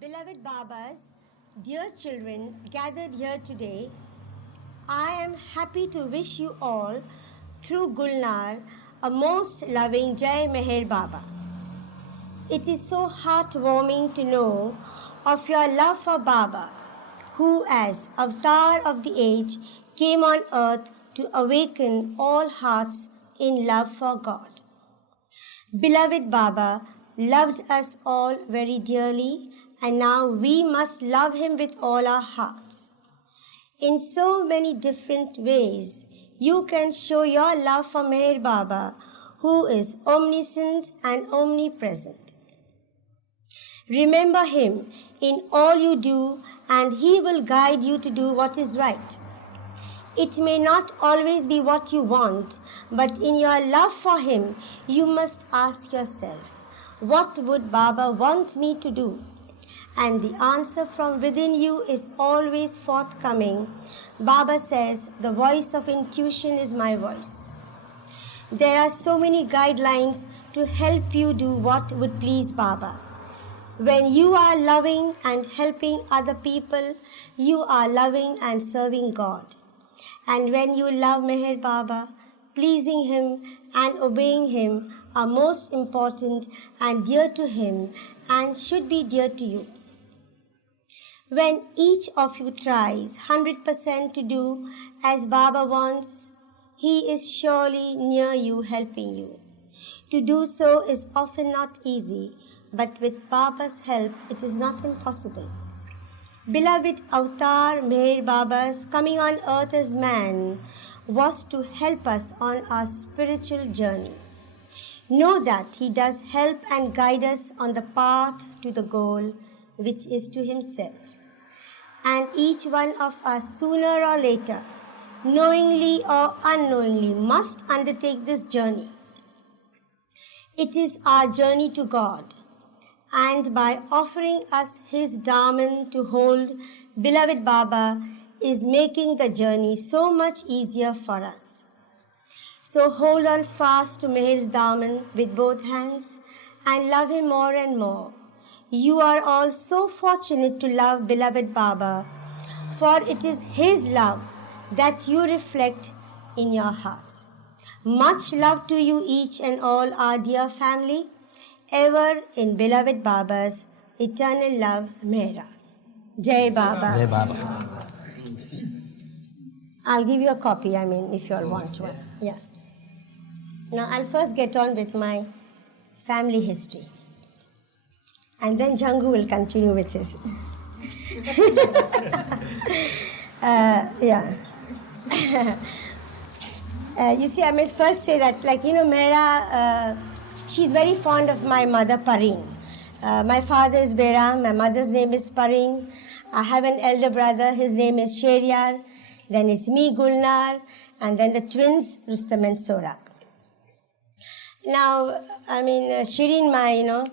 Beloved Babas, dear children gathered here today, I am happy to wish you all, through Gulnar, a most loving Jai Meher Baba. It is so heartwarming to know of your love for Baba, who as avatar of the age came on earth to awaken all hearts in love for God. Beloved Baba loved us all very dearly, and now we must love him with all our hearts. In so many different ways, you can show your love for Meher Baba, who is omniscient and omnipresent. Remember him in all you do, and he will guide you to do what is right. It may not always be what you want, but in your love for him, you must ask yourself, what would Baba want me to do? And the answer from within you is always forthcoming. Baba says, the voice of intuition is my voice. There are so many guidelines to help you do what would please Baba. When you are loving and helping other people, you are loving and serving God. And when you love Meher Baba, pleasing him and obeying him are most important and dear to him and should be dear to you. When each of you tries 100% to do as Baba wants, he is surely near you helping you. To do so is often not easy, but with Baba's help it is not impossible. Beloved Avatar Meher Baba's coming on earth as man was to help us on our spiritual journey. Know that he does help and guide us on the path to the goal, which is to himself. And each one of us, sooner or later, knowingly or unknowingly, must undertake this journey. It is our journey to God, and by offering us his Daman to hold, beloved Baba is making the journey so much easier for us. So hold on fast to Meher's Daman with both hands and love him more and more. You are all so fortunate to love beloved Baba, for it is his love that you reflect in your hearts. Much love to you each and all, our dear family, ever in beloved Baba's eternal love, Mehra. Jai Baba. Jai Baba. I'll give you a copy, if you all want one. Yeah. Now, I'll first get on with my family history. And then Jangu will continue with his. You see, I must first say that, Mehra, she's very fond of my mother, Pareen. My father is Behram, my mother's name is Pareen. I have an elder brother, his name is Sheriar. Then it's me, Gulnar, and then the twins, Rustam and Sorak. Now, Shirin Ma,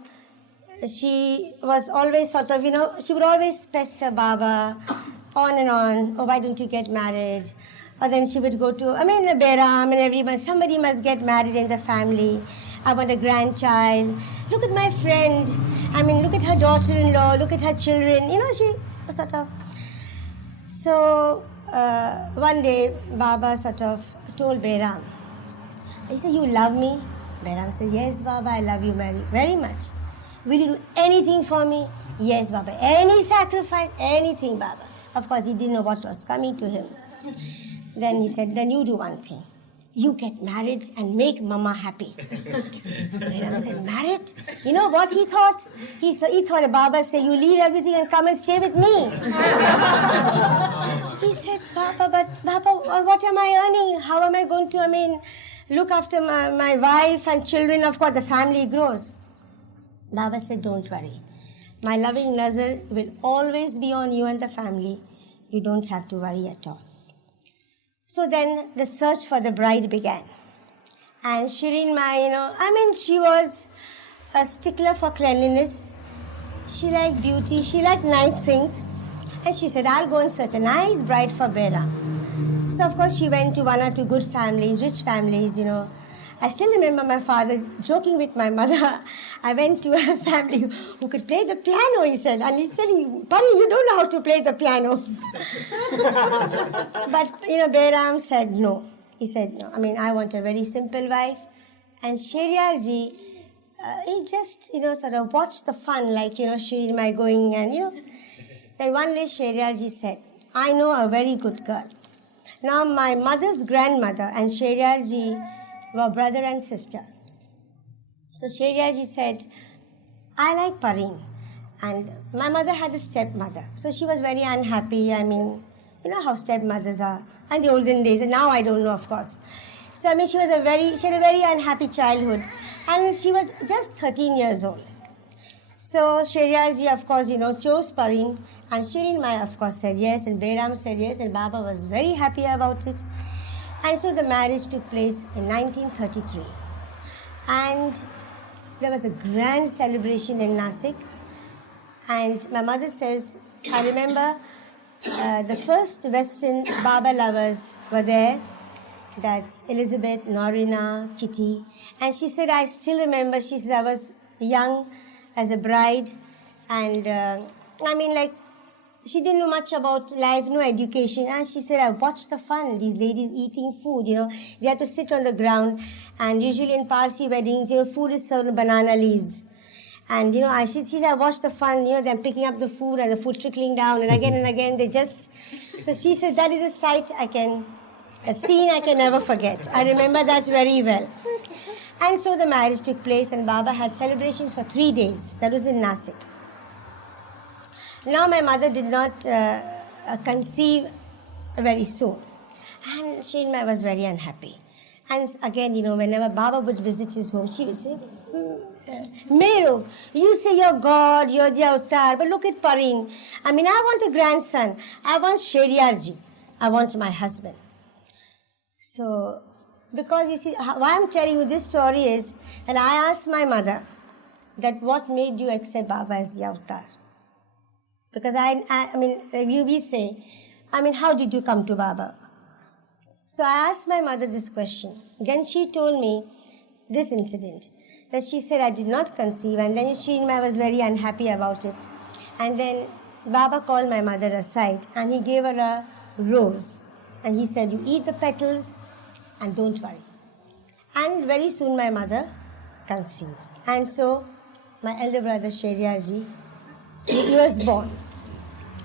she was always sort of, she would always pester Baba on and on. Oh, why don't you get married? Or then she would go to, Behram and everyone, somebody must get married in the family. I want a grandchild. Look at my friend. Look at her daughter-in-law. Look at her children. She was sort of. So, one day, Baba sort of told Behram, he said, you love me? Behram said, yes, Baba, I love you very, very much. Will you do anything for me? Yes, Baba. Any sacrifice? Anything, Baba. Of course, he didn't know what was coming to him. Then he said, then you do one thing. You get married and make Mama happy. Behram said, married? You know what he thought? He thought Baba said, you leave everything and come and stay with me. He said, Baba, but Baba, what am I earning? How am I going to, look after my wife and children? Of course, the family grows. Baba said, don't worry. My loving nazar will always be on you and the family. You don't have to worry at all. So then the search for the bride began. And Shirin Ma, she was a stickler for cleanliness. She liked beauty. She liked nice things. And she said, I'll go and search a nice bride for Behram. So, of course, she went to one or two good families, rich families, and I still remember my father joking with my mother. I went to a family who could play the piano, he said. And he's telling me, Buddy, you don't know how to play the piano. But, Behram said no. He said no. I mean, I want a very simple wife. And Shehryarji, he just, sort of watched the fun, like, Shirin Mai going and, Then one day Shehryarji said, I know a very good girl. Now, my mother's grandmother and Shehryarji were brother and sister. So Shehryarji said, I like Pareen. And my mother had a stepmother. So she was very unhappy. I mean, you know how stepmothers are. And the olden days, and now I don't know, of course. So, I mean, she had a very unhappy childhood. And she was just 13 years old. So Shehryarji, of course, chose Pareen. And Shirin Mai, of course, said yes. And Behram said yes. And Baba was very happy about it. And so the marriage took place in 1933. And there was a grand celebration in Nasik. And my mother says, I remember the first Western Baba lovers were there. That's Elizabeth, Norina, Kitty. And she said, I still remember, she said, I was young as a bride. And she didn't know much about life, no education. And she said, I watched the fun, these ladies eating food, They had to sit on the ground. And usually in Parsi weddings, food is served on banana leaves. And, she said, I watched the fun, them picking up the food and the food trickling down. And again, they just... So she said, that is a sight a scene I can never forget. I remember that very well. And so the marriage took place and Baba had celebrations for 3 days. That was in Nasik. Now my mother did not conceive very soon. And Shirin Mai was very unhappy. And again, whenever Baba would visit his home, she would say, Meru, you say you're God, you're the avatar, but look at Pareen. I mean, I want a grandson. I want Shehryarji. I want my husband. So, because you see, why I'm telling you this story is that I asked my mother that what made you accept Baba as the avatar? Because we say, how did you come to Baba? So I asked my mother this question. Then she told me this incident. That she said, I did not conceive. And then Shirin Mai was very unhappy about it. And then Baba called my mother aside and he gave her a rose. And he said, you eat the petals and don't worry. And very soon my mother conceived. And so my elder brother Shehryarji, he was born.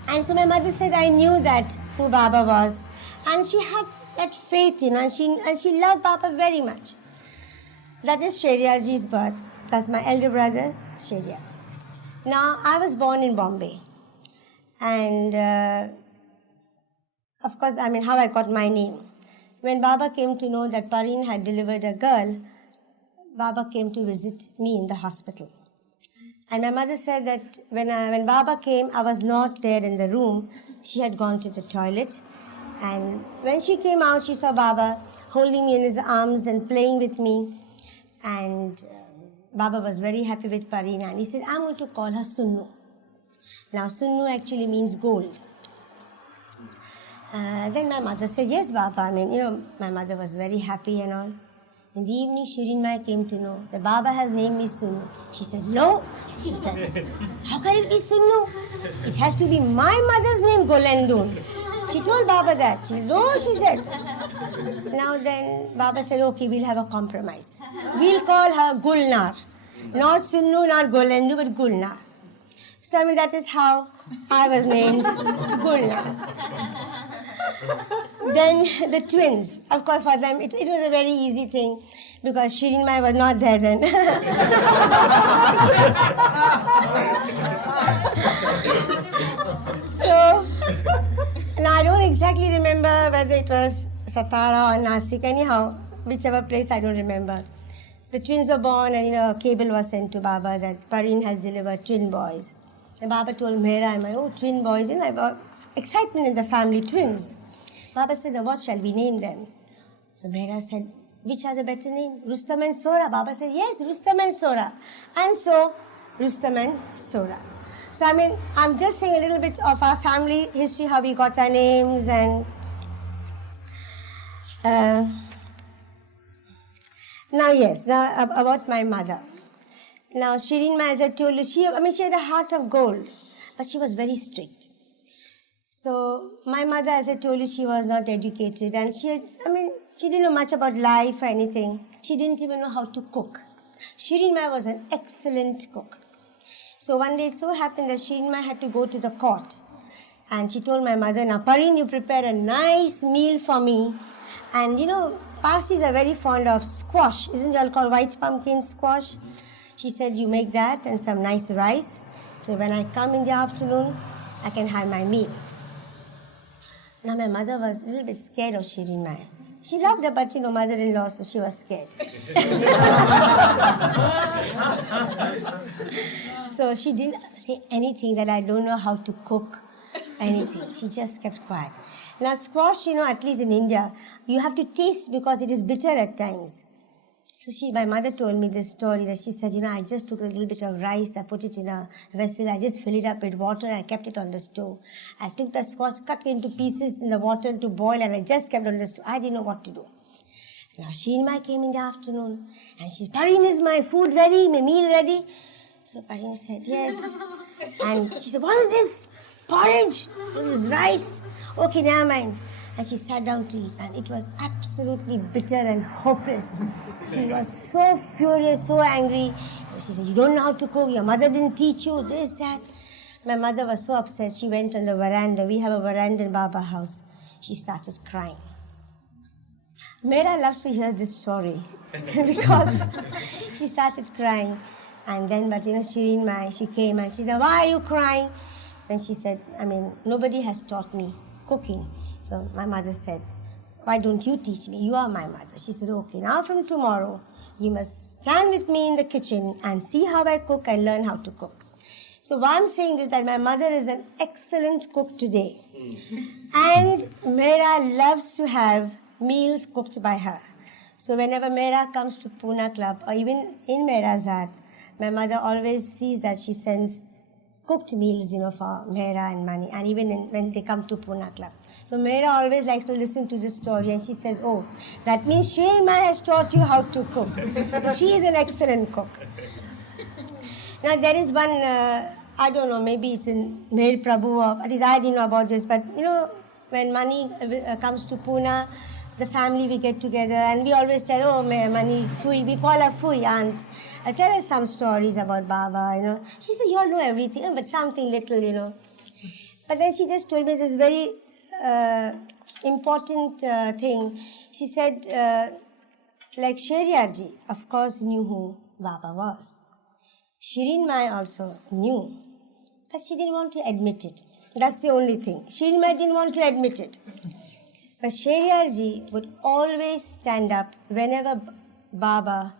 And so my mother said, I knew that who Baba was. And she had that faith, and she loved Baba very much. That is Shehryarji's birth. That's my elder brother, Shehryar. Now, I was born in Bombay. And, of course, how I got my name. When Baba came to know that Pareen had delivered a girl, Baba came to visit me in the hospital. And my mother said that when Baba came, I was not there in the room. She had gone to the toilet. And when she came out, she saw Baba holding me in his arms and playing with me. And Baba was very happy with Pareen. And he said, I'm going to call her Sunnu. Now, Sunnu actually means gold. Then my mother said, yes, Baba. My mother was very happy and all. In the evening, Shirin Mai came to know that Baba has named me Sunnu. She said, no. She said, how can it be Sunnu? It has to be my mother's name, Golendun. She told Baba that. She said, no, she said. Now then, Baba said, okay, we'll have a compromise. We'll call her Gulnar. Not Sunnu, not Golendu, but Gulnar. So, that is how I was named Gulnar. Then the twins, of course, for them, it was a very easy thing because Shirin Mai was not there then. So, now I don't exactly remember whether it was Satara or Nasik, anyhow, whichever place I don't remember. The twins were born and, a cable was sent to Baba that Pareen has delivered twin boys. And Baba told Mehra, twin boys, I got excitement in the family, twins. Baba said, what shall we name them? So Mehra said, which are the better name? Rustam and Sora. Baba said, yes, Rustam and Sora. And so, Rustam and Sora. So, I'm just saying a little bit of our family history, how we got our names Now, yes, now about my mother. Now, Shireen Ma, as I told you, she had a heart of gold, but she was very strict. So, my mother, as I told you, she was not educated, and she didn't know much about life or anything. She didn't even know how to cook. Shireen Ma was an excellent cook. So, one day it so happened that Shireen Ma had to go to the court. And she told my mother, now, Parin, you prepare a nice meal for me. And, Parsis are very fond of squash. Isn't it all called white pumpkin squash? She said, you make that and some nice rice. So when I come in the afternoon, I can have my meal. Now, my mother was a little bit scared of Shireen Ma. She loved her, but, mother-in-law, so she was scared. So she didn't say anything that I don't know how to cook, anything. She just kept quiet. Now, squash, at least in India, you have to taste because it is bitter at times. So my mother told me this story that she said, I just took a little bit of rice, I put it in a vessel, I just filled it up with water, and I kept it on the stove. I took the squash, cut it into pieces in the water to boil, and I just kept it on the stove. I didn't know what to do. Now, Shireen Ma came in the afternoon, and she said, Parin, is my food ready, my meal ready? So Parin said, yes. And she said, what is this? Porridge? What is this, rice? Okay, never mind. And she sat down to eat, and it was absolutely bitter and hopeless. She was so furious, so angry. She said, you don't know how to cook, your mother didn't teach you, this, that. My mother was so upset, she went on the veranda. We have a veranda in Baba house. She started crying. Mera loves to hear this story because she started crying. And then, Shireen Ma, she came and she said, why are you crying? Then she said, nobody has taught me cooking. So my mother said, why don't you teach me? You are my mother. She said, okay, now from tomorrow, you must stand with me in the kitchen and see how I cook and learn how to cook. So why I'm saying is that my mother is an excellent cook today. And Mera loves to have meals cooked by her. So whenever Mera comes to Pune Club, or even in Merazad, my mother always sees that she sends cooked meals, for Mera and Mani, and even when they come to Pune Club. So Mera always likes to listen to this story, and she says, oh, that means Shireen Ma has taught you how to cook. She is an excellent cook. Now there is one, I don't know, maybe it's in Mehr Prabhu, or at least I didn't know about this, but when Mani comes to Pune, the family, we get together, and we always tell, oh, Mani, Fui, we call her Fui, aunt. Tell us some stories about Baba, She said, you all know everything, but something little, But then she just told me this very important thing. She said, like Sheriyarji, of course, knew who Baba was. Shireen Ma also knew, but she didn't want to admit it. That's the only thing. Shireen Ma didn't want to admit it. But Sheriyarji would always stand up whenever Baba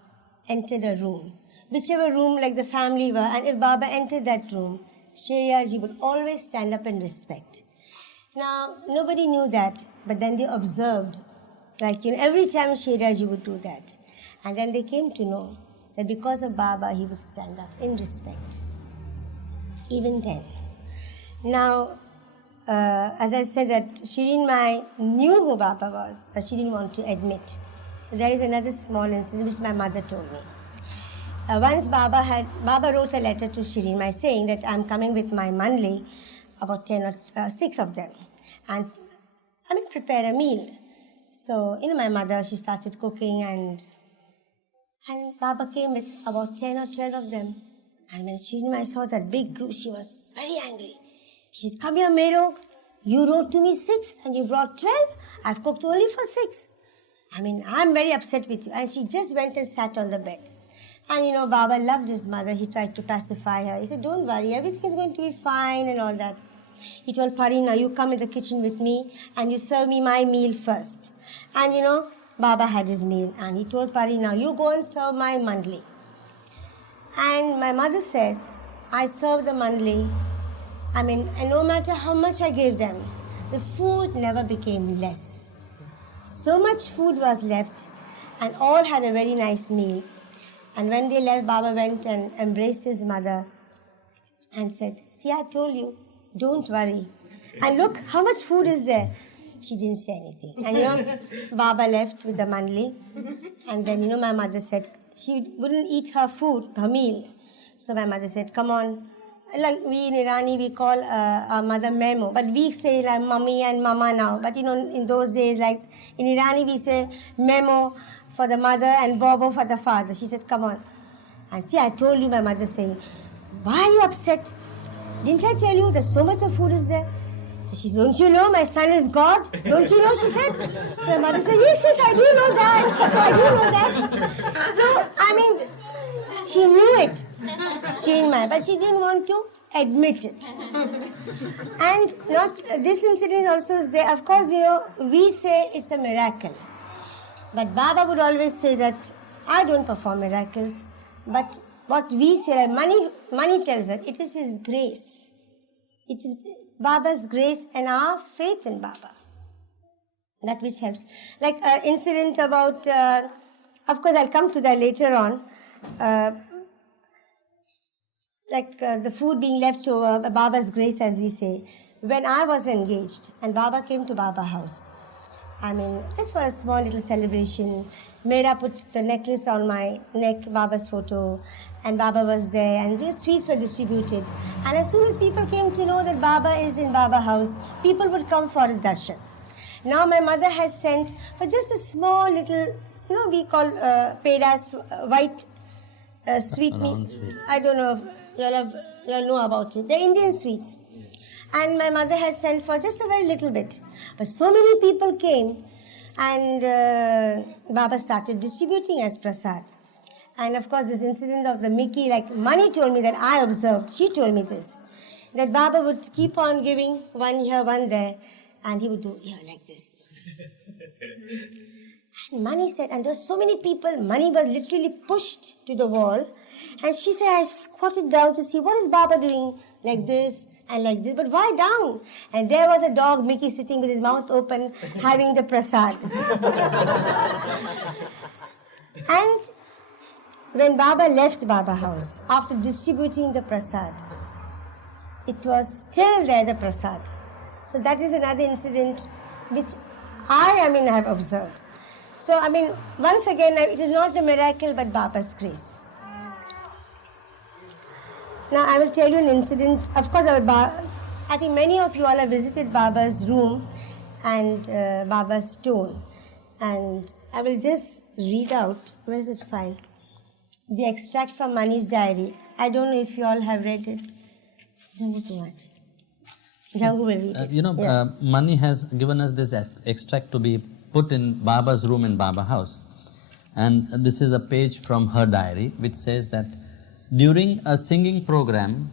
entered a room. Whichever room, like the family were, and if Baba entered that room, Sheriyarji would always stand up in respect. Now, nobody knew that, but then they observed. Every time Sheriyarji would do that. And then they came to know that because of Baba, he would stand up in respect. Even then. Now, as I said that Shireen Ma knew who Baba was, but she didn't want to admit. There is another small incident which my mother told me. Once Baba wrote a letter to Shireen Ma saying that I'm coming with my Manli, about 10 or 6 of them, and prepare a meal. So, my mother, she started cooking, and Baba came with about 10 or 12 of them. And when Shireen Ma saw that big group, she was very angry. She said, come here, Mero. You wrote to me 6 and you brought 12. I've cooked only for 6. I'm very upset with you. And she just went and sat on the bed. And Baba loved his mother. He tried to pacify her. He said, don't worry, everything is going to be fine and all that. He told Parin, now you come in the kitchen with me and you serve me my meal first. And Baba had his meal. And he told Parin, now you go and serve my mandli. And my mother said, I served the mandli. And no matter how much I gave them, the food never became less. So much food was left, and all had a very nice meal. And when they left, Baba went and embraced his mother and said, see, I told you, don't worry. And look, how much food is there. She didn't say anything. And Baba left with the mandali. And then, my mother said, she wouldn't eat her food, her meal. So my mother said, come on. Like we in Irani, we call our mother Memo. But we say like Mummy and Mama now. But in those days, like in Irani, we say Memo for the mother and Bobo for the father. She said, come on. And see, I told you, my mother saying, why are you upset? Didn't I tell you that so much of food is there? She said, don't you know my son is God? Don't you know, she said. So my mother said, yes, I do know that. I do know that. So, she knew it. But she didn't want to admit it. And this incident also is there. Of course, we say it's a miracle. But Baba would always say that I don't perform miracles. But what we say, like money tells us, it is His grace. It is Baba's grace and our faith in Baba. That which helps. Like an incident about, of course I'll come to that later on, the food being left over, Baba's grace as we say. When I was engaged and Baba came to Baba house, just for a small little celebration, Mera put the necklace on my neck, Baba's photo, and Baba was there, and sweets were distributed. And as soon as people came to know that Baba is in Baba house, people would come for his darshan. Now my mother has sent for just a small little, we call pedas, white sweet meat. I don't know if you all know about it. They're Indian sweets. And my mother has sent for just a very little bit. But so many people came, and Baba started distributing as prasad. And of course, this incident of the Mickey, like Mani told me that I observed, she told me this, that Baba would keep on giving one here, one there, and he would do here like this. And Mani said, and there were so many people, Mani was literally pushed to the wall. And she said, I squatted down to see what is Baba doing, like this and like this, but why down? And there was a dog, Mickey, sitting with his mouth open, having the prasad. And when Baba left Baba house, after distributing the prasad, it was still there, the prasad. So that is another incident which I have observed. So, once again, it is not the miracle, but Baba's grace. Now, I will tell you an incident. Of course, I think many of you all have visited Baba's room and Baba's stone. And I will just read out, where is it file? The extract from Mani's diary. I don't know if you all have read it. Jangu too much. Jangu will read it. Mani has given us this extract to be put in Baba's room in Baba house. And this is a page from her diary which says that during a singing program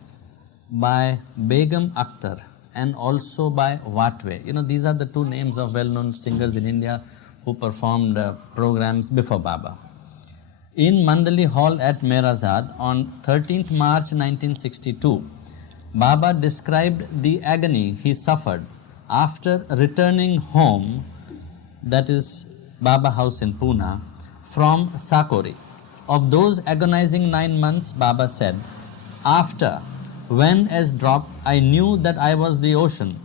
by Begum Akhtar and also by Watwe, these are the two names of well-known singers in India who performed programs before Baba. In Mandali Hall at Merazad on 13th March 1962, Baba described the agony he suffered after returning home, that is Baba house in Pune, from Sakori. Of those agonizing 9 months, Baba said, after, when as dropped, I knew that I was the ocean.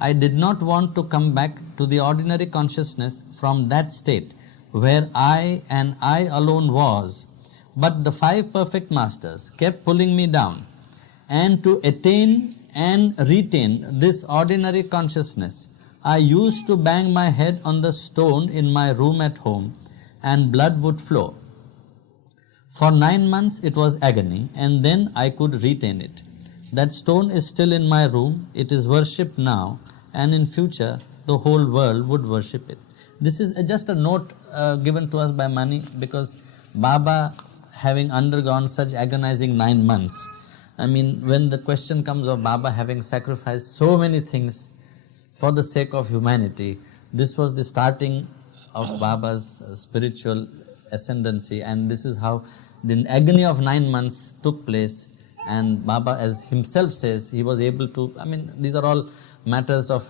I did not want to come back to the ordinary consciousness from that state where I and I alone was, but the 5 perfect masters kept pulling me down. And to attain and retain this ordinary consciousness, I used to bang my head on the stone in my room at home, and blood would flow. For 9 months it was agony, and then I could retain it. That stone is still in my room, it is worshipped now, and in future the whole world would worship it. This is just a note given to us by Mani, because Baba, having undergone such agonizing 9 months, when the question comes of Baba having sacrificed so many things for the sake of humanity, this was the starting of Baba's spiritual ascendancy, and this is how the agony of 9 months took place. And Baba, as himself says, he was able to, these are all matters of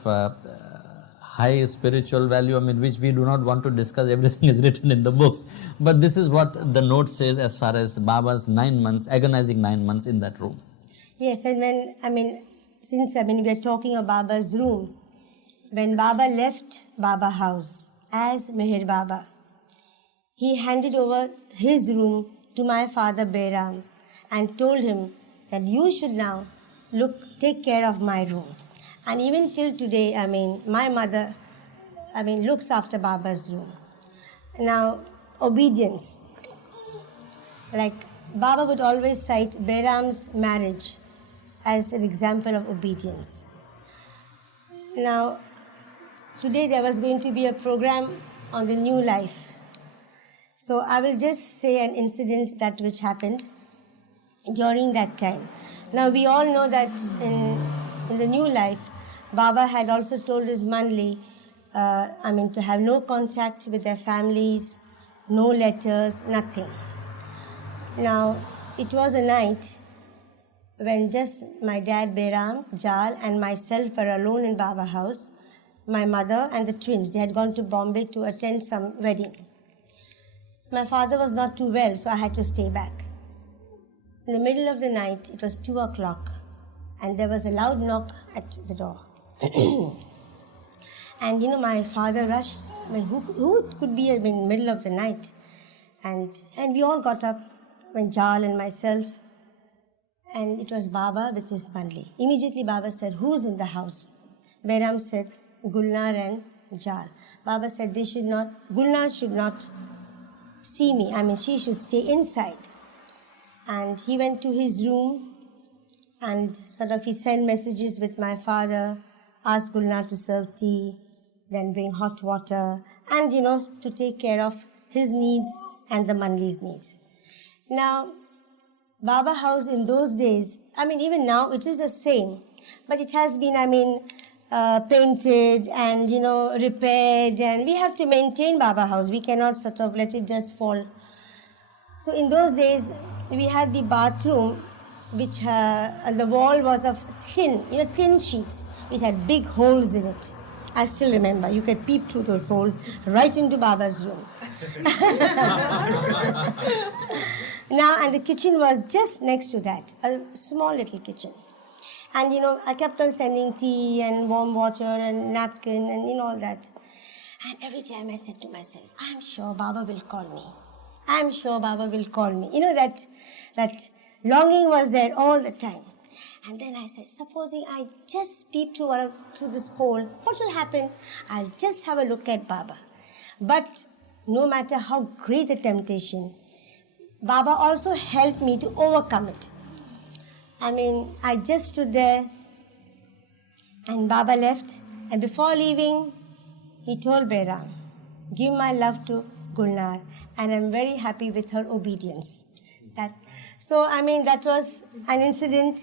high spiritual value, which we do not want to discuss. Everything is written in the books. But this is what the note says as far as Baba's 9 months, agonizing 9 months in that room. Yes, and when, since we are talking of Baba's room, when Baba left Baba house as Meher Baba, he handed over his room to my father Behram and told him that you should now take care of my room. And even till today, my mother, looks after Baba's room. Now, obedience. Like Baba would always cite Behram's marriage as an example of obedience. Now, today there was going to be a program on the new life. So I will just say an incident that which happened during that time. Now we all know that in the new life, Baba had also told his Manli, to have no contact with their families, no letters, nothing. Now, it was a night when just my dad Behram, Jal and myself were alone in Baba house. My mother and the twins, they had gone to Bombay to attend some wedding. My father was not too well, so I had to stay back. In the middle of the night, it was 2 o'clock, and there was a loud knock at the door. And my father rushed. Who could be in the middle of the night? And we all got up, Jal and myself, and it was Baba with his Manli. Immediately Baba said, "Who's in the house?" Behram said, "Gulnar and Jal." Baba said, Gulnar should not see me. She should stay inside. And he went to his room and he sent messages with my father, asked Gulnar to serve tea, then bring hot water, and to take care of his needs and the Manli's needs. Now, Baba house in those days, even now it is the same, but it has been, painted and, repaired, and we have to maintain Baba house. We cannot let it just fall. So in those days, we had the bathroom, which the wall was of tin, tin sheets, which had big holes in it. I still remember, you could peep through those holes right into Baba's room. Now, and the kitchen was just next to that, a small little kitchen. And, I kept on sending tea and warm water and napkin and, all that. And every time I said to myself, I'm sure Baba will call me. I'm sure Baba will call me. That longing was there all the time. And then I said, supposing I just peep through this hole, what will happen? I'll just have a look at Baba. But no matter how great the temptation, Baba also helped me to overcome it. I just stood there and Baba left. And before leaving, he told Behram, give my love to Gulnar. And I'm very happy with her obedience. That was an incident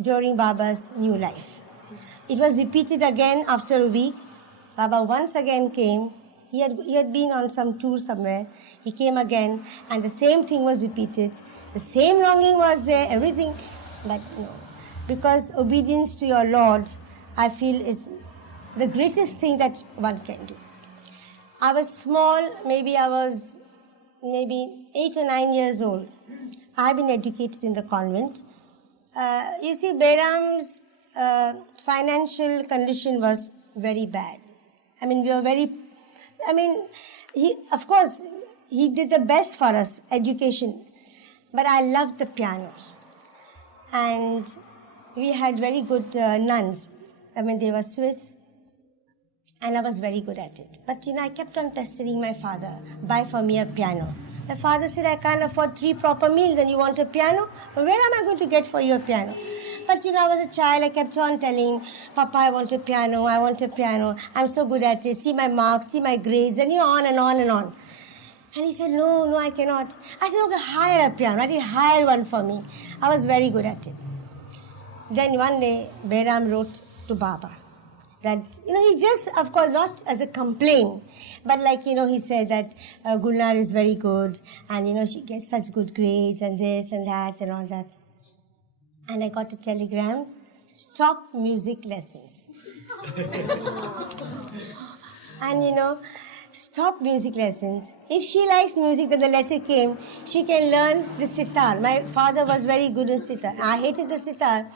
during Baba's new life. It was repeated again after a week. Baba once again came. He had been on some tour somewhere. He came again, and the same thing was repeated. The same longing was there, everything. But no, because obedience to your Lord, I feel, is the greatest thing that one can do. I was small, maybe 8 or 9 years old. I have been educated in the convent. You see, Behram's financial condition was very bad. We were very, he did the best for us, education. But I loved the piano. And we had very good nuns. They were Swiss. And I was very good at it. But, I kept on pestering my father, buy for me a piano. My father said, I can't afford 3 proper meals and you want a piano? Well, where am I going to get for you a piano? But, I was a child, I kept on telling, Papa, I want a piano, I'm so good at it, see my marks, see my grades, and on and on and on. And he said, no, I cannot. I said, okay, hire a piano. He hired one for me. I was very good at it. Then one day, Behram wrote to Baba that, he just, of course, not as a complaint, but he said that Gulnar is very good and, she gets such good grades and this and that and all that. And I got a telegram, stop music lessons. And, stop music lessons. If she likes music, then the letter came, she can learn the sitar. My father was very good in sitar. I hated the sitar,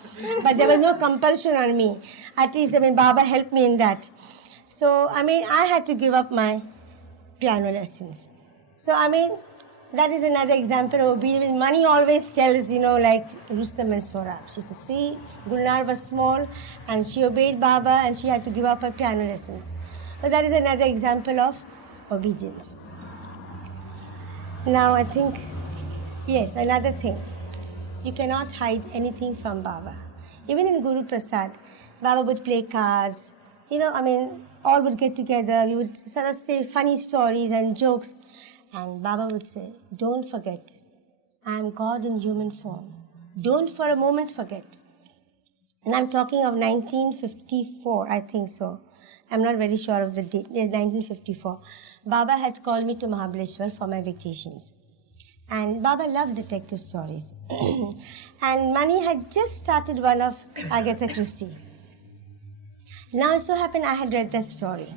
but there was no compulsion on me. At least, Baba helped me in that. So, I had to give up my piano lessons. So, that is another example of obedience. Money always tells, like Rustam and Sorab. She said, see, Gulnar was small and she obeyed Baba and she had to give up her piano lessons. But that is another example of obedience. Now, I think, yes, another thing. You cannot hide anything from Baba. Even in Guru Prasad, Baba would play cards. All would get together. We would sort of say funny stories and jokes. And Baba would say, don't forget, I am God in human form. Don't for a moment forget. And I'm talking of 1954, I think so. I'm not very sure of the date. Yes, 1954. Baba had called me to Mahabaleshwar for my vacations. And Baba loved detective stories. And Mani had just started one of Agatha Christie. Now it so happened I had read that story.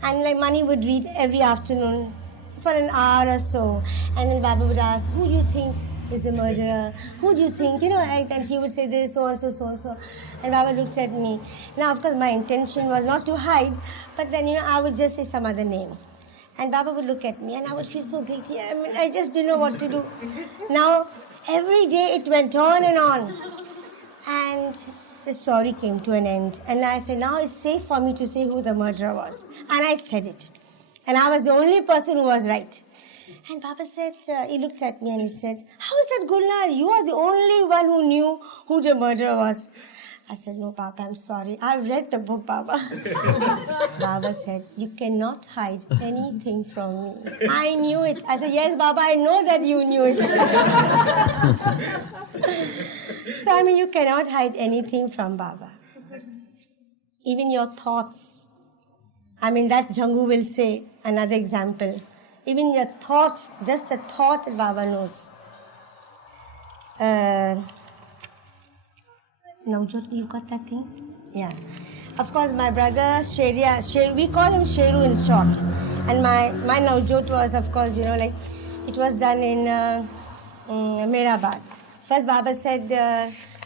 And like Mani would read every afternoon for an hour or so. And then Baba would ask, who do you think is the murderer? Who do you think? Right? And she would say this, so and so, so and so. And Baba looked at me. Now, of course, my intention was not to hide, but then, I would just say some other name. And Baba would look at me and I would feel so guilty. I just didn't know what to do. Now, every day it went on and on. And the story came to an end. And I said, now it's safe for me to say who the murderer was. And I said it. And I was the only person who was right. And Baba said, he looked at me and he said, how is that, Gulnar? You are the only one who knew who the murderer was. I said, no, Baba, I'm sorry. I've read the book, Baba. Baba said, you cannot hide anything from me. I knew it. I said, yes, Baba, I know that you knew it. So, you cannot hide anything from Baba. Even your thoughts. That Jangu will say, another example. Even your thought, just a thought, Baba knows. Navjot, you got that thing? Yeah. Of course, my brother, Sheru, we call him Sheru in short. And my Navjot was, of course, it was done in Mehrabad. First, Baba said,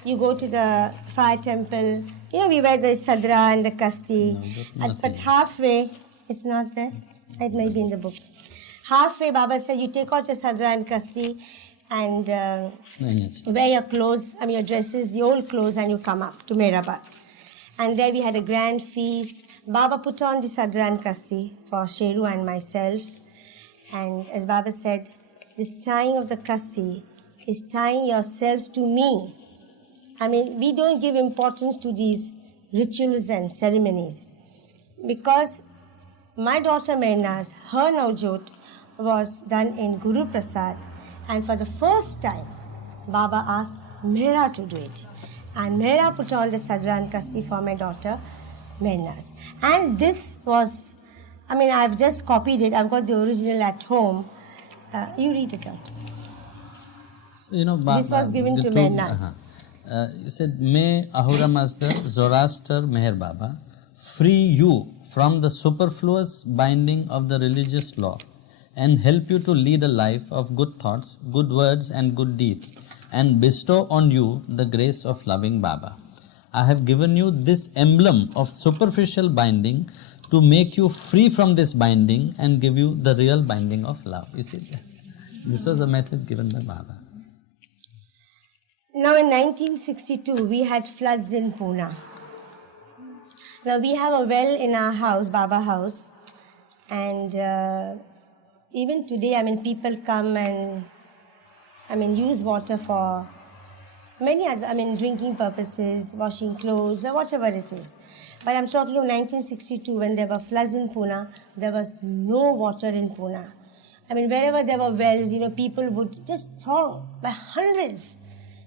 you go to the fire temple. We wear the sadra and the kasti. But halfway, it's not there. It may be in the book. Halfway, Baba said, you take out your sadra and kasti and wear your clothes, your dresses, the old clothes, and you come up to Mehrabad. And there we had a grand feast. Baba put on the sadra and kasti for Sheru and myself. And as Baba said, this tying of the kasti is tying yourselves to me. We don't give importance to these rituals and ceremonies. Because my daughter Mehnaz, her Navjot was done in Guru Prasad. And for the first time, Baba asked Mehra to do it. And Mehra put on the sadra and kasti for my daughter Mehnaz. And this was, I've just copied it. I've got the original at home. You read it out. So, this was given to Mehnaz. You said, May Ahura Mazda Zoroaster Meher Baba free you from the superfluous binding of the religious law and help you to lead a life of good thoughts, good words and good deeds, and bestow on you the grace of loving Baba. I have given you this emblem of superficial binding to make you free from this binding and give you the real binding of love. You see, this was a message given by Baba. Now in 1962, we had floods in Pune. Now we have a well in our house, Baba house, and even today, people come and, use water for many other, drinking purposes, washing clothes, or whatever it is. But I'm talking of 1962 when there were floods in Pune, there was no water in Pune. Wherever there were wells, people would just throng by hundreds.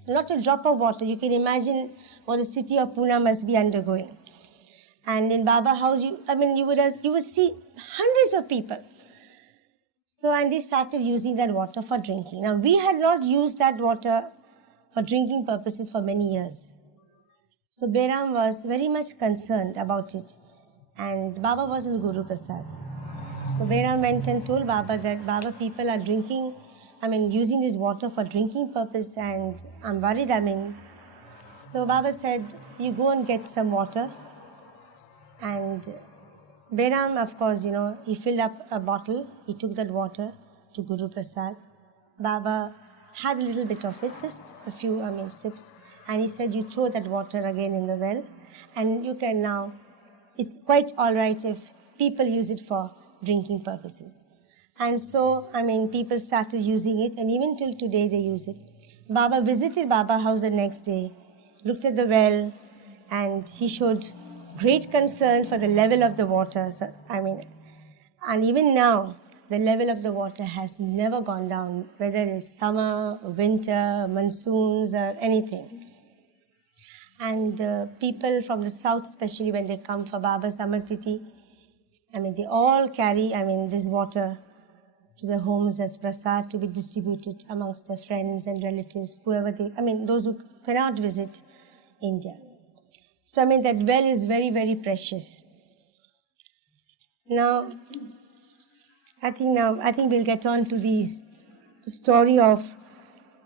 Not a drop of water. You can imagine what the city of Pune must be undergoing. And in Baba house, you would see hundreds of people. So, and they started using that water for drinking. Now, we had not used that water for drinking purposes for many years. So, Behram was very much concerned about it. And Baba was in Guru Prasad. So Behram went and told Baba that, Baba, people are drinking, using this water for drinking purpose, and I'm worried, So Baba said, you go and get some water. And Behram, of course, he filled up a bottle. He took that water to Guru Prasad. Baba had a little bit of it, just a few, sips. And he said, you throw that water again in the well. And you can now, it's quite all right if people use it for drinking purposes. And so, people started using it, and even till today they use it. Baba visited Baba house the next day, looked at the well, and he showed great concern for the level of the water. So, and even now, the level of the water has never gone down, whether it's summer, winter, monsoons, or anything. And people from the south, especially when they come for Baba's Amar Tithi, they all carry, this water to their homes as prasad to be distributed amongst their friends and relatives, whoever they, those who cannot visit India. So, that well is very, very precious. Now, I think we'll get on to the story of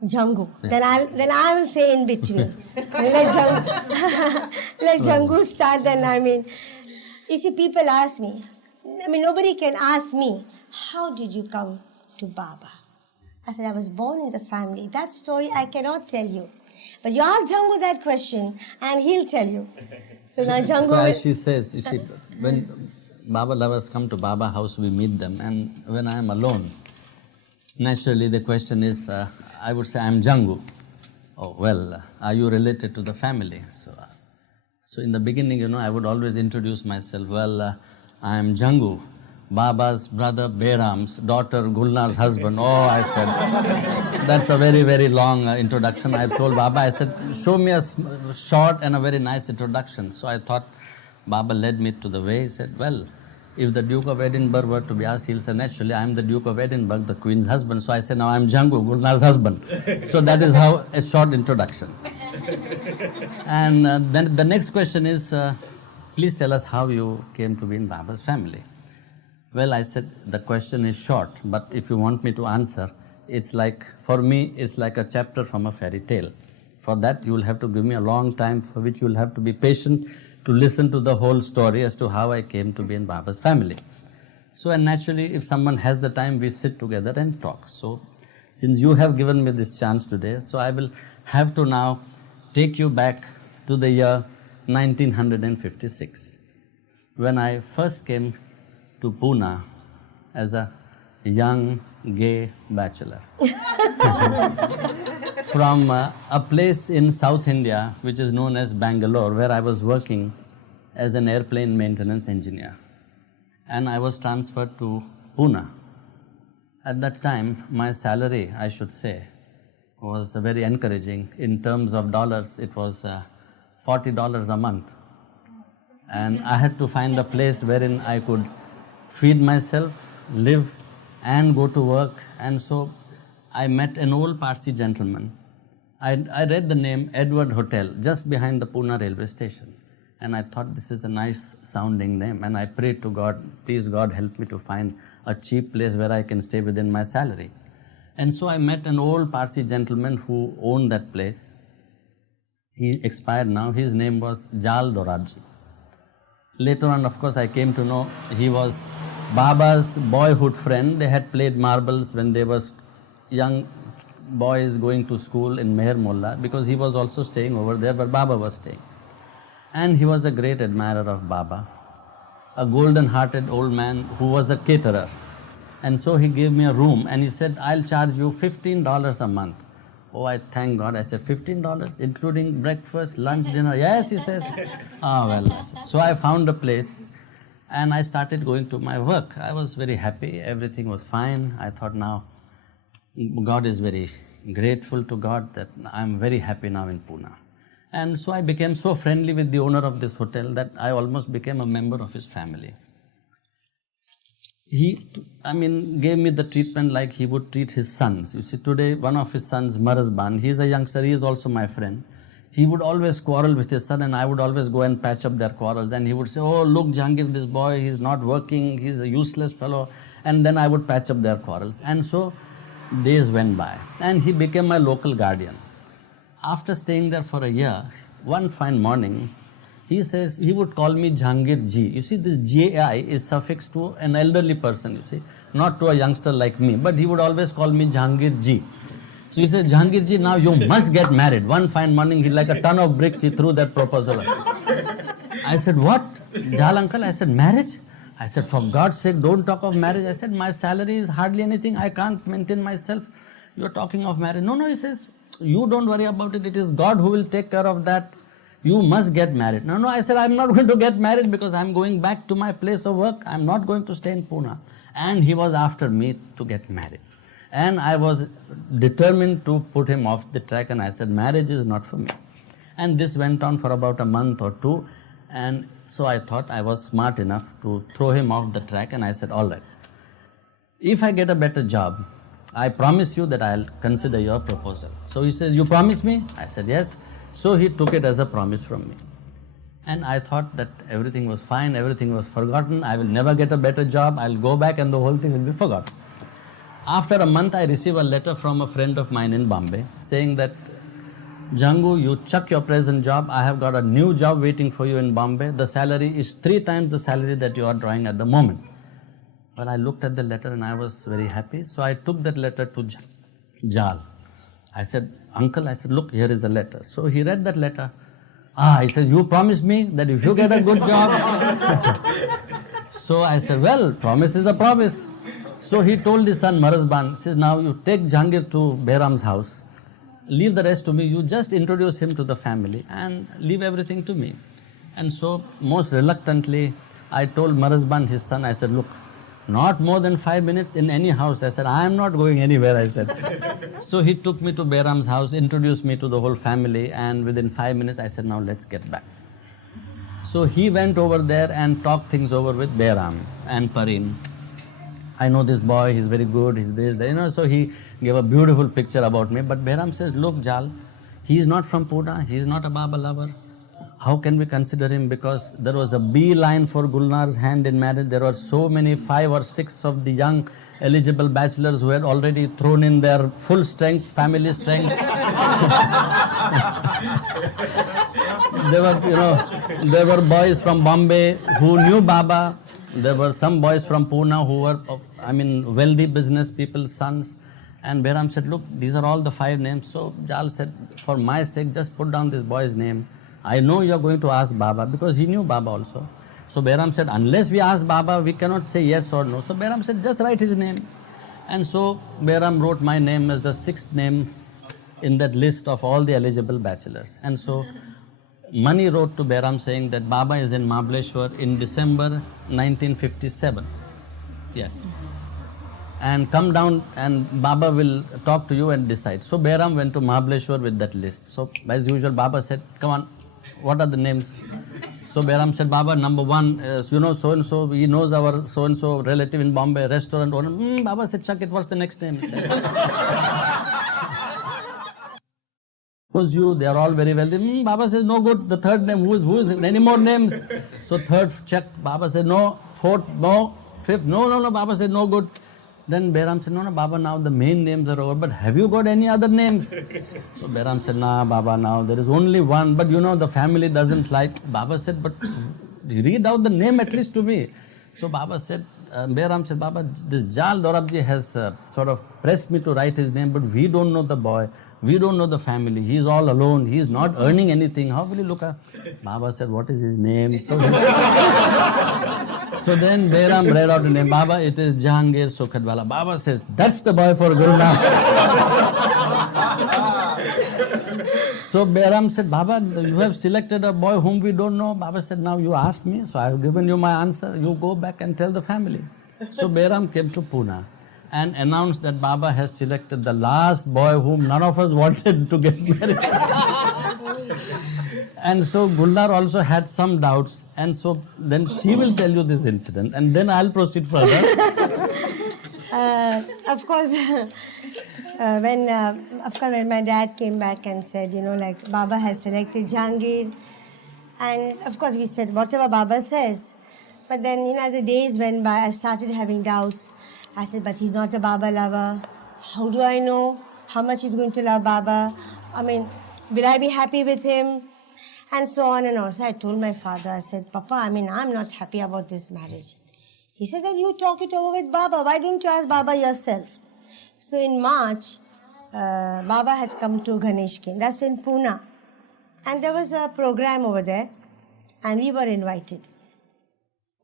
Jangu. Yeah. Then I will say in between. Let Jangu start. Then you see, people ask me. Nobody can ask me, how did you come to Baba? I said, I was born in the family. That story I cannot tell you. But you ask Jangu that question, and he'll tell you. So now Jangu. So as she says, you see, when Baba lovers come to Baba house, we meet them, and when I am alone, naturally the question is, I would say, I am Jangu. Oh, well, are you related to the family? So in the beginning, I would always introduce myself, well, I am Jangu, Baba's brother Behram's daughter Gulnar's husband. Oh, I said, that's a very, very long introduction. I told Baba, I said, show me a short and a very nice introduction. So I thought Baba led me to the way. He said, well, if the Duke of Edinburgh were to be asked, he'll say, naturally, I am the Duke of Edinburgh, the Queen's husband. So I said, now I am Jangu, Gulnar's husband. So that is how a short introduction. And then the next question is, please tell us how you came to be in Baba's family. Well, I said, the question is short, but if you want me to answer, it's like, for me, it's like a chapter from a fairy tale. For that, you will have to give me a long time, for which you will have to be patient to listen to the whole story as to how I came to be in Baba's family. So, and naturally, if someone has the time, we sit together and talk. So, since you have given me this chance today, so I will have to now take you back to the year 1956, when I first came to Pune as a young gay bachelor from a place in South India which is known as Bangalore, where I was working as an airplane maintenance engineer, and I was transferred to Pune. At that time, my salary, I should say, was very encouraging. In terms of dollars, it was $40 a month, and I had to find a place wherein I could feed myself, live, and go to work. And so I met an old Parsi gentleman. I read the name Edward Hotel just behind the Pune railway station, and I thought this is a nice sounding name, and I prayed to God, please God help me to find a cheap place where I can stay within my salary. And so I met an old Parsi gentleman who owned that place. He expired now. His name was Jal Dorabji. Later on, of course, I came to know he was Baba's boyhood friend. They had played marbles when they were young boys going to school in Meher Molla, because he was also staying over there where Baba was staying. And he was a great admirer of Baba, a golden-hearted old man who was a caterer. And so he gave me a room and he said, I'll charge you $15 a month. Oh, I thank God. I said, $15, including breakfast, lunch, dinner? Yes, he says. Well, I said. So I found a place and I started going to my work. I was very happy. Everything was fine. I thought, now God is very grateful to God that I'm very happy now in Pune. And so I became so friendly with the owner of this hotel that I almost became a member of his family. He, gave me the treatment like he would treat his sons. You see, today one of his sons, Marazban, he is a youngster, he is also my friend. he would always quarrel with his son, and I would always go and patch up their quarrels. And he would say, oh, look, Jahangir, this boy, he's not working, he's a useless fellow. And then I would patch up their quarrels. And so days went by, and he became my local guardian. After staying there for a year, one fine morning, he says, he would call me Jahangir Ji. You see, this Ji is suffixed to an elderly person, you see, not to a youngster like me, but he would always call me Jahangir Ji. So he says, Jahangir Ji, now you must get married. One fine morning, he like a ton of bricks, he threw that proposal. I said, what? Jal uncle? I said, marriage? I said, for God's sake, don't talk of marriage. I said, my salary is hardly anything. I can't maintain myself. You're talking of marriage. No, he says, you don't worry about it. It is God who will take care of that. You must get married. No, I said, I'm not going to get married because I'm going back to my place of work. I'm not going to stay in Pune. And he was after me to get married. And I was determined to put him off the track, and I said, marriage is not for me. And this went on for about a month or two, and so I thought I was smart enough to throw him off the track, and I said, all right, if I get a better job, I promise you that I'll consider your proposal. So he says, you promise me? I said, yes. So he took it as a promise from me. And I thought that everything was fine, everything was forgotten, I will never get a better job, I'll go back and the whole thing will be forgotten. After a month, I received a letter from a friend of mine in Bombay saying that, Jangu, you chuck your present job. I have got a new job waiting for you in Bombay. The salary is 3 times the salary that you are drawing at the moment. Well, I looked at the letter and I was very happy. So I took that letter to Jal. I said, uncle, I said, look, here is a letter. So he read that letter. He says, you promised me that if you get a good job. So I said, well, promise is a promise. So he told his son Marazban, says, now you take Jahangir to Behram's house, leave the rest to me, you just introduce him to the family and leave everything to me. And so most reluctantly, I told Marazban, his son, I said, look, not more than 5 minutes in any house. I said, I am not going anywhere, I said. So he took me to Behram's house, introduced me to the whole family, and within 5 minutes I said, now let's get back. So he went over there and talked things over with Behram and Pareen. I know this boy, he's very good, he's this, that, so he gave a beautiful picture about me. But Behram says, look, Jal, he is not from Pune, he is not a Baba lover. How can we consider him? Because there was a beeline for Gulnar's hand in marriage. There were so many, 5 or 6 of the young eligible bachelors who had already thrown in their full strength, family strength. There were boys from Bombay who knew Baba. There were some boys from Pune who were, wealthy business people's sons. And Behram said, look, these are all the 5 names. So Jal said, for my sake, just put down this boy's name. I know you are going to ask Baba, because he knew Baba also. So Behram said, unless we ask Baba, we cannot say yes or no. So Behram said, just write his name. And so Behram wrote my name as the 6th name in that list of all the eligible bachelors. And so Mani wrote to Behram saying that Baba is in Mahabaleshwar in December 1957. Yes. And come down and Baba will talk to you and decide. So Behram went to Mahabaleshwar with that list. So as usual, Baba said, come on, what are the names? So Behram said, Baba, number 1, so-and-so, he knows our so-and-so relative in Bombay, restaurant owner. Baba said, chuck it, what's the next name? Who's you? They are all very wealthy. Baba says, no good. The 3rd name, who is? Any more names? So 3rd check. Baba said, no. 4th, no. 5th, no. Baba said, no good. Then Behram said, no, Baba, now the main names are over, but have you got any other names? So Behram said, nah, Baba, now there is only one, but the family doesn't like. Baba said, but read out the name at least to me. So Baba said, Behram said, Baba, this Jal Dorabji has sort of pressed me to write his name, but we don't know the boy. We don't know the family. He is all alone. He is not earning anything. How will you look at? Baba said, what is his name? So then Behram read out the name. Baba, it is Jahangir Sukhadwala. Baba says, that's the boy for Gulnar. So Behram said, Baba, you have selected a boy whom we don't know. Baba said, now you asked me, so I have given you my answer. You go back and tell the family. So Behram came to Pune and announced that Baba has selected the last boy whom none of us wanted to get married. And so Gulnar also had some doubts, and so then she will tell you this incident, and then I'll proceed further. Of course, of course, when my dad came back and said, like Baba has selected Jahangir, and of course we said whatever Baba says. But then, as the days went by, I started having doubts. I said, but he's not a Baba lover. How do I know how much he's going to love Baba? I mean, will I be happy with him? And so on and on. So I told my father, I said, Papa, I'm not happy about this marriage. He said, then you talk it over with Baba. Why don't you ask Baba yourself? So in March, Baba had come to Ganesh King. That's in Pune. And there was a program over there, and we were invited.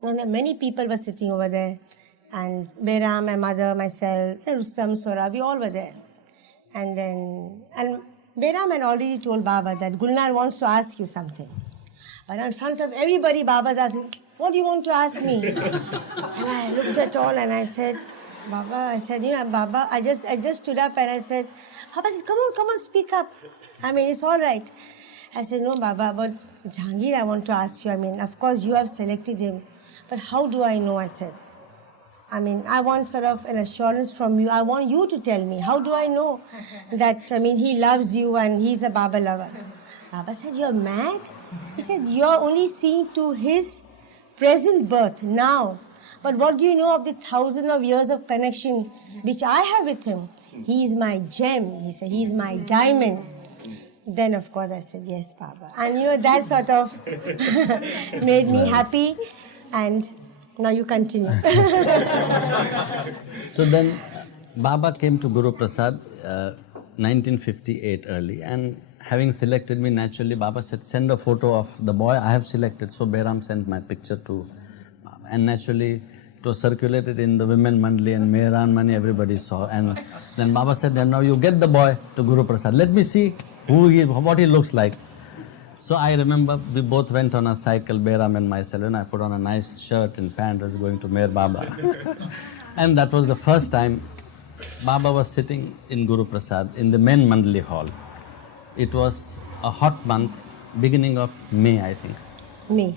And many people were sitting over there. And Behram, my mother, myself, Rustam, Sora, we all were there. And Behram had already told Baba that Gulnar wants to ask you something. But in front of everybody, Baba's asking, what do you want to ask me? And I looked at all and I said, Baba, Baba, I just stood up and I said, Baba said, come on, speak up. It's all right. I said, no, Baba, but Jahangir, I want to ask you. Of course, you have selected him. But how do I know, I said. I want sort of an assurance from you. I want you to tell me. How do I know that, he loves you and he's a Baba lover? Baba said, you're mad? He said, you're only seeing to his present birth now. But what do you know of the thousands of years of connection which I have with him? He is my gem. He said, he's my diamond. Then, of course, I said, yes, Baba. And, that sort of made me happy. And now you continue. So then, Baba came to Guru Prasad 1958 early, and having selected me, naturally, Baba said, send a photo of the boy I have selected. So Behram sent my picture to Baba. And naturally, it was circulated in the Women Mandali and Mehran Mani, everybody saw. And then Baba said, now you get the boy to Guru Prasad. Let me see what he looks like. So I remember we both went on a cycle, Behram and myself, and I put on a nice shirt and pant, I was going to Meher Baba. And that was the first time Baba was sitting in Guru Prasad in the main Mandali hall. It was a hot month, beginning of May, I think. May.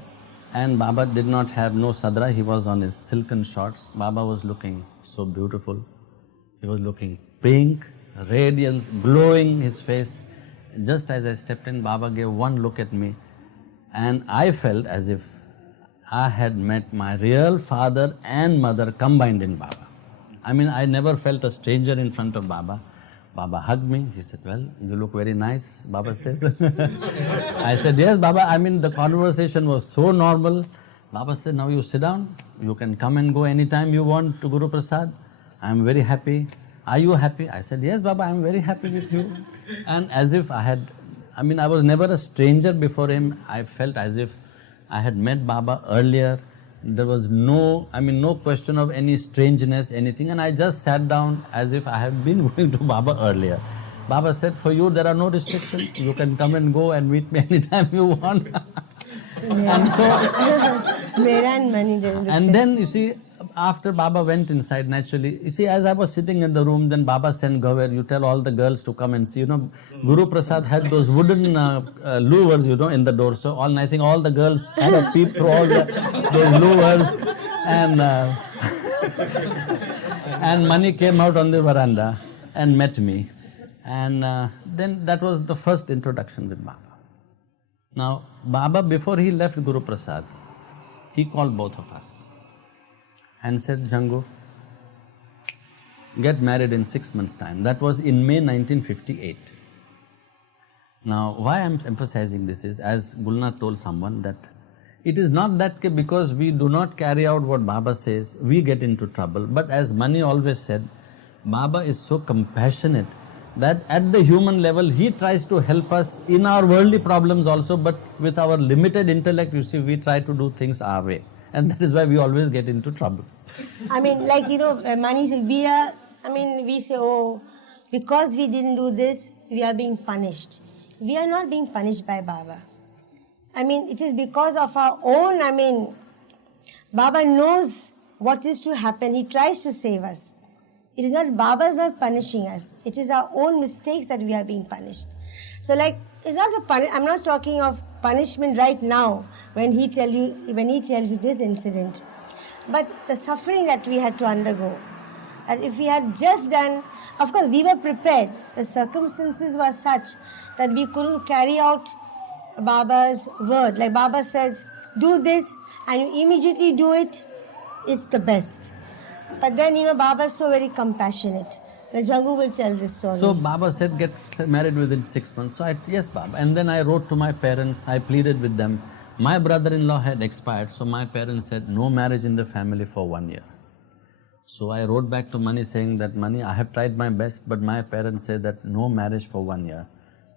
And Baba did not have no sadra, he was on his silken shorts. Baba was looking so beautiful. He was looking pink, radiant, glowing his face. Just as I stepped in, Baba gave one look at me, and I felt as if I had met my real father and mother combined in Baba. I never felt a stranger in front of Baba. Baba hugged me. He said, well, you look very nice, Baba says. I said, yes, Baba. The conversation was so normal. Baba said, now you sit down. You can come and go anytime you want to Guru Prasad. I am very happy. Are you happy? I said, yes, Baba, I am very happy with you. And as if I was never a stranger before him. I felt as if I had met Baba earlier. There was no question of any strangeness, anything. And I just sat down as if I had been going to Baba earlier. Baba said, for you, there are no restrictions. You can come and go and meet me anytime you want. And so, and then, you see, after Baba went inside, naturally, you see, as I was sitting in the room, then Baba sent Gaver, you tell all the girls to come and see. Guru Prasad had those wooden louvers, in the door. So I think all the girls had a peep through all those louvers. And Mani came out on the veranda and met me. And then that was the first introduction with Baba. Now, Baba, before he left Guru Prasad, he called both of us and said, Jangu, get married in 6 months' time. That was in May 1958. Now, why I am emphasizing this is, as Gulnar told someone, that it is not that because we do not carry out what Baba says, we get into trouble. But as Mani always said, Baba is so compassionate that at the human level, he tries to help us in our worldly problems also, but with our limited intellect, you see, we try to do things our way. And that is why we always get into trouble. Mani said, we say, oh, because we didn't do this, we are being punished. We are not being punished by Baba. It is because of our own, Baba knows what is to happen. He tries to save us. It is not, Baba is not punishing us. It is our own mistakes that we are being punished. So it's not I'm not talking of punishment right now when he tells you this incident. But the suffering that we had to undergo. And if we had just done Of course, we were prepared. The circumstances were such that we couldn't carry out Baba's word. Like Baba says, do this, and you immediately do it, it's the best. But then, Baba is so very compassionate. The Jangu will tell this story. So Baba said, get married within 6 months. So yes, Baba. And then I wrote to my parents, I pleaded with them. My brother-in-law had expired, so my parents said, no marriage in the family for 1 year. So I wrote back to Mani saying that, Mani, I have tried my best, but my parents said that no marriage for 1 year.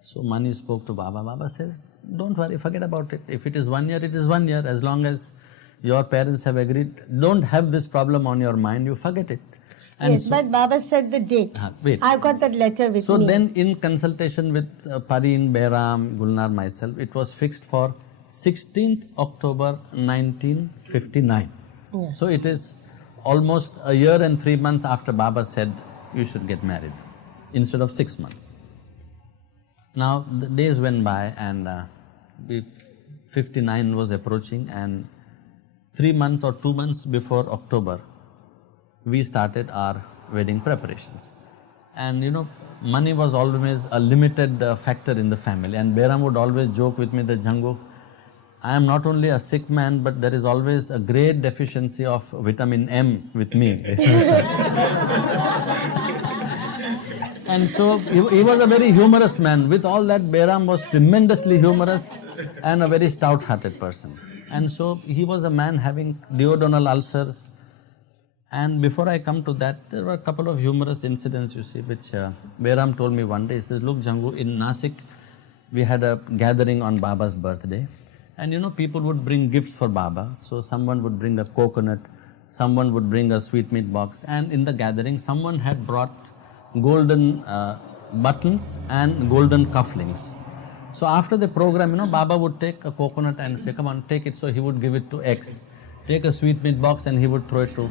So Mani spoke to Baba. Baba says, don't worry, forget about it. If it is 1 year, it is 1 year. As long as your parents have agreed, don't have this problem on your mind, you forget it. And yes, but Baba said the date. Wait. I've got that letter with me. So then in consultation with Pareen, Behram, Gulnar, myself, it was fixed for 16th October 1959. Yeah. So it is almost a year and 3 months after Baba said you should get married instead of 6 months. Now the days went by and 59 was approaching, and 3 months or 2 months before October, we started our wedding preparations. And money was always a limited factor in the family, and Behram would always joke with me that, Jangu, I am not only a sick man, but there is always a great deficiency of vitamin M with me. And so he was a very humorous man. With all that, Behram was tremendously humorous and a very stout-hearted person. And so he was a man having duodenal ulcers. And before I come to that, there were a couple of humorous incidents, you see, which Behram told me one day. He says, look, Jangu, in Nasik, we had a gathering on Baba's birthday. And people would bring gifts for Baba. So someone would bring a coconut, someone would bring a sweetmeat box. And in the gathering, someone had brought golden buttons and golden cufflinks. So after the program, Baba would take a coconut and say, come on, take it. So he would give it to X. Take a sweetmeat box and he would throw it to.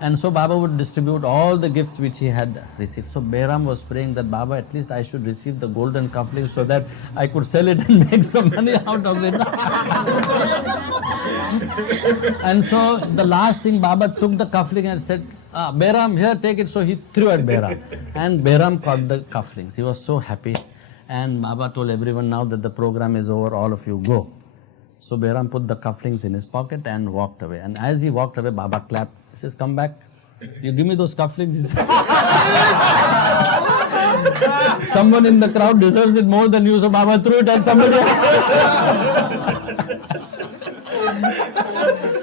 And so Baba would distribute all the gifts which he had received. So Behram was praying that, Baba, at least I should receive the golden cufflinks so that I could sell it and make some money out of it. And so the last thing, Baba took the cufflink and said, Behram, here, take it. So he threw at Behram. And Behram caught the cufflinks. He was so happy. And Baba told everyone, now that the program is over, all of you go. So Behram put the cufflinks in his pocket and walked away. And as he walked away, Baba clapped. He says, come back. You give me those cufflinks. He said, someone in the crowd deserves it more than you. So Baba threw it at somebody else.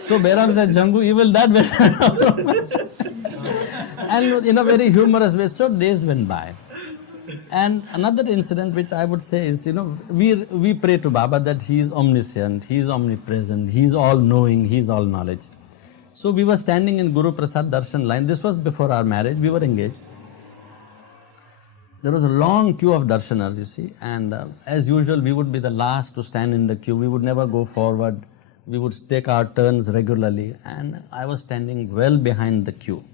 So Behram said, Jangu, evil that way. And in a very humorous way. So days went by. And another incident which I would say is, we pray to Baba that he is omniscient, he is omnipresent, he is all-knowing, he is all-knowledge. So we were standing in Guru Prasad Darshan line. This was before our marriage. We were engaged. There was a long queue of darshaners, you see. And as usual, we would be the last to stand in the queue. We would never go forward. We would take our turns regularly. And I was standing well behind the queue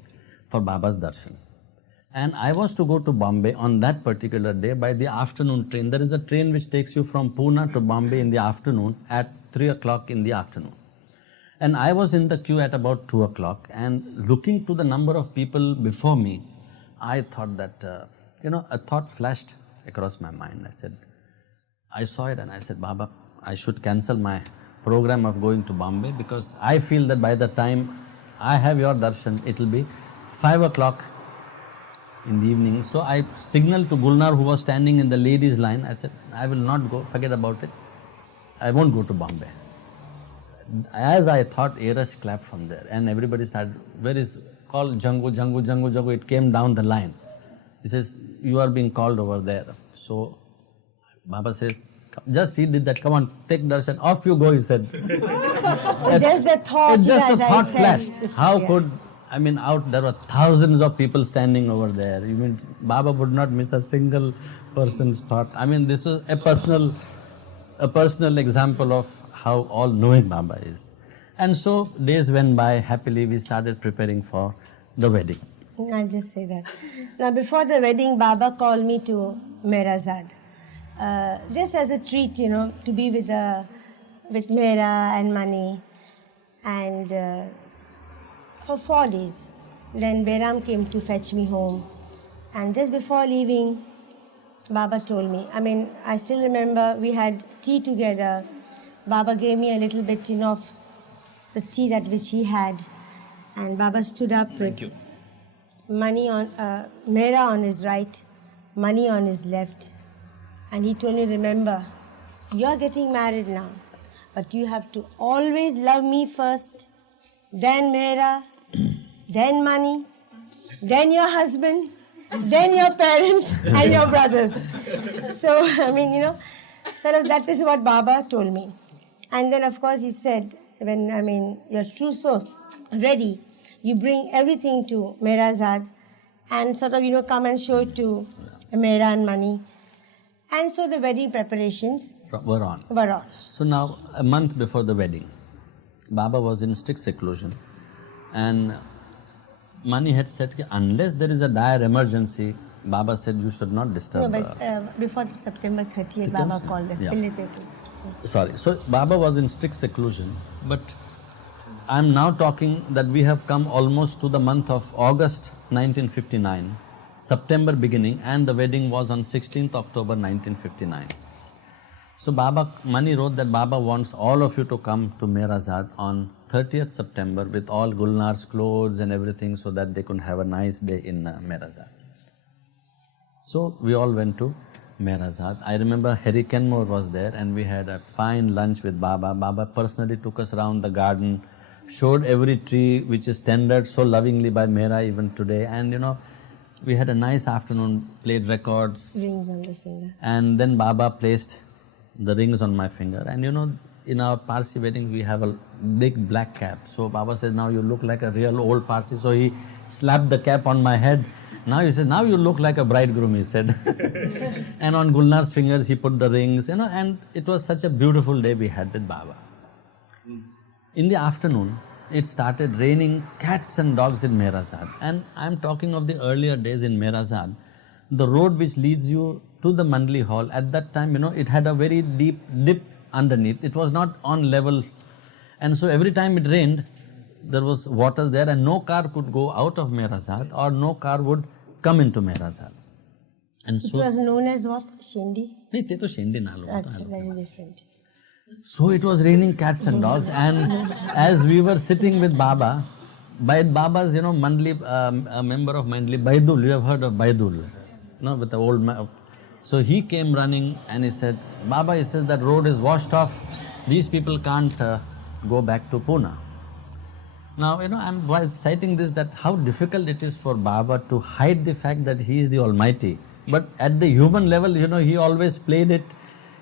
for Baba's darshan. And I was to go to Bombay on that particular day by the afternoon train. There is a train which takes you from Pune to Bombay in the afternoon at 3 o'clock in the afternoon. And I was in the queue at about 2 o'clock, and looking to the number of people before me, I thought that, a thought flashed across my mind. I saw it and I said, Baba, I should cancel my program of going to Bombay, because I feel that by the time I have your darshan, it will be 5 o'clock in the evening. So I signaled to Gulnar, who was standing in the ladies' line. I said, I will not go, forget about it. I won't go to Bombay. As I thought, a rush clapped from there, and everybody started, where is called Jangu, Jangu, Jangu, Jangu. It came down the line. He says, you are being called over there. So Baba says, just he did that, come on, take darshan, off you go, he said. Just the thought. Just a thought flashed. How could, out there were thousands of people standing over there. Baba would not miss a single person's thought. This was a personal example of how all-knowing Baba is. And so days went by, happily we started preparing for the wedding. I'll just say that. Now before the wedding, Baba called me to Mehrazad. Just as a treat, to be with Mehra and Mani. And for 4 days. Then Behram came to fetch me home. And just before leaving, Baba told me, I still remember we had tea together. Baba gave me a little bit, of the tea that which he had. And Baba stood up with money on, Mera on his right, money on his left. And he told me, remember, you're getting married now, but you have to always love me first, then Mera, then money, then your husband, then your parents and your brothers. So, sort of that is what Baba told me. And then, of course, he said, when, your true source ready, you bring everything to Mehrazad and sort of, come and show it to Mera and money. And so the wedding preparations were on. So now, a month before the wedding, Baba was in strict seclusion. And Mani had said, unless there is a dire emergency, Baba said you should not disturb. No, but before September 30th, Baba called us. Yeah. Sorry. So Baba was in strict seclusion, but I am now talking that we have come almost to the month of August 1959, September beginning, and the wedding was on 16th October 1959. So Mani wrote that Baba wants all of you to come to Mehrazad on 30th September with all Gulnar's clothes and everything so that they could have a nice day in Mehrazad. So we all went to Mehrazad. I remember Harry Kenmore was there and we had a fine lunch with Baba. Baba personally took us around the garden, showed every tree which is tended so lovingly by Mera even today. And we had a nice afternoon, played records. Rings on the finger. And then Baba placed the rings on my finger. And in our Parsi wedding, we have a big black cap. So Baba says, now you look like a real old Parsi. So he slapped the cap on my head. Now he said, now you look like a bridegroom, he said. And on Gulnar's fingers, he put the rings, and it was such a beautiful day we had with Baba. In the afternoon, it started raining cats and dogs in Mehrazad. And I'm talking of the earlier days in Mehrazad. The road which leads you to the Mandli Hall, at that time, it had a very deep dip underneath. It was not on level. And so every time it rained, there was water there and no car could go out of Mehrazad or no car would come into Mehrazad. And so it was known as what? Shendi? No, they to Shendi na lo. That's very different. So it was raining cats and dogs, and as we were sitting with Baba, by Baba's, Mandli, a member of Mandli, Baidul, you have heard of Baidul, with the old man. So he came running and he said, Baba, he says that road is washed off, these people can't go back to Pune. Now, I'm citing this, that how difficult it is for Baba to hide the fact that he is the Almighty. But at the human level, he always played it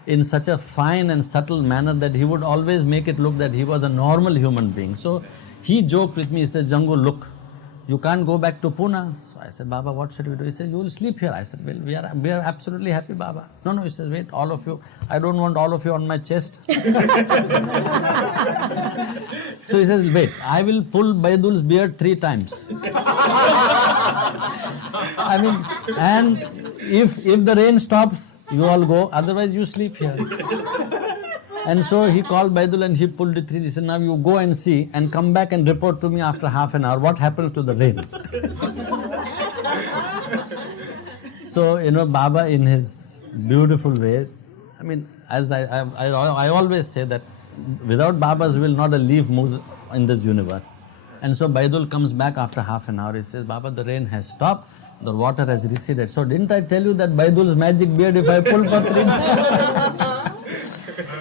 in such a fine and subtle manner that he would always make it look that he was a normal human being. So he joked with me, he said, Jangu, look, you can't go back to Pune. So I said, Baba, what should we do? He said, you will sleep here. I said, well, we are absolutely happy, Baba. No, he says, wait, all of you, I don't want all of you on my chest. So he says, wait, I will pull Baidul's beard 3 times. And if the rain stops, you all go, otherwise you sleep here. And so he called Baidul and he pulled it 3. He said, now you go and see and come back and report to me after half an hour what happens to the rain. So, Baba in his beautiful way, as I always say that without Baba's will, not a leaf moves in this universe. And so Baidul comes back after half an hour. He says, Baba, the rain has stopped, the water has receded. So didn't I tell you that Baidul's magic beard, if I pull for 3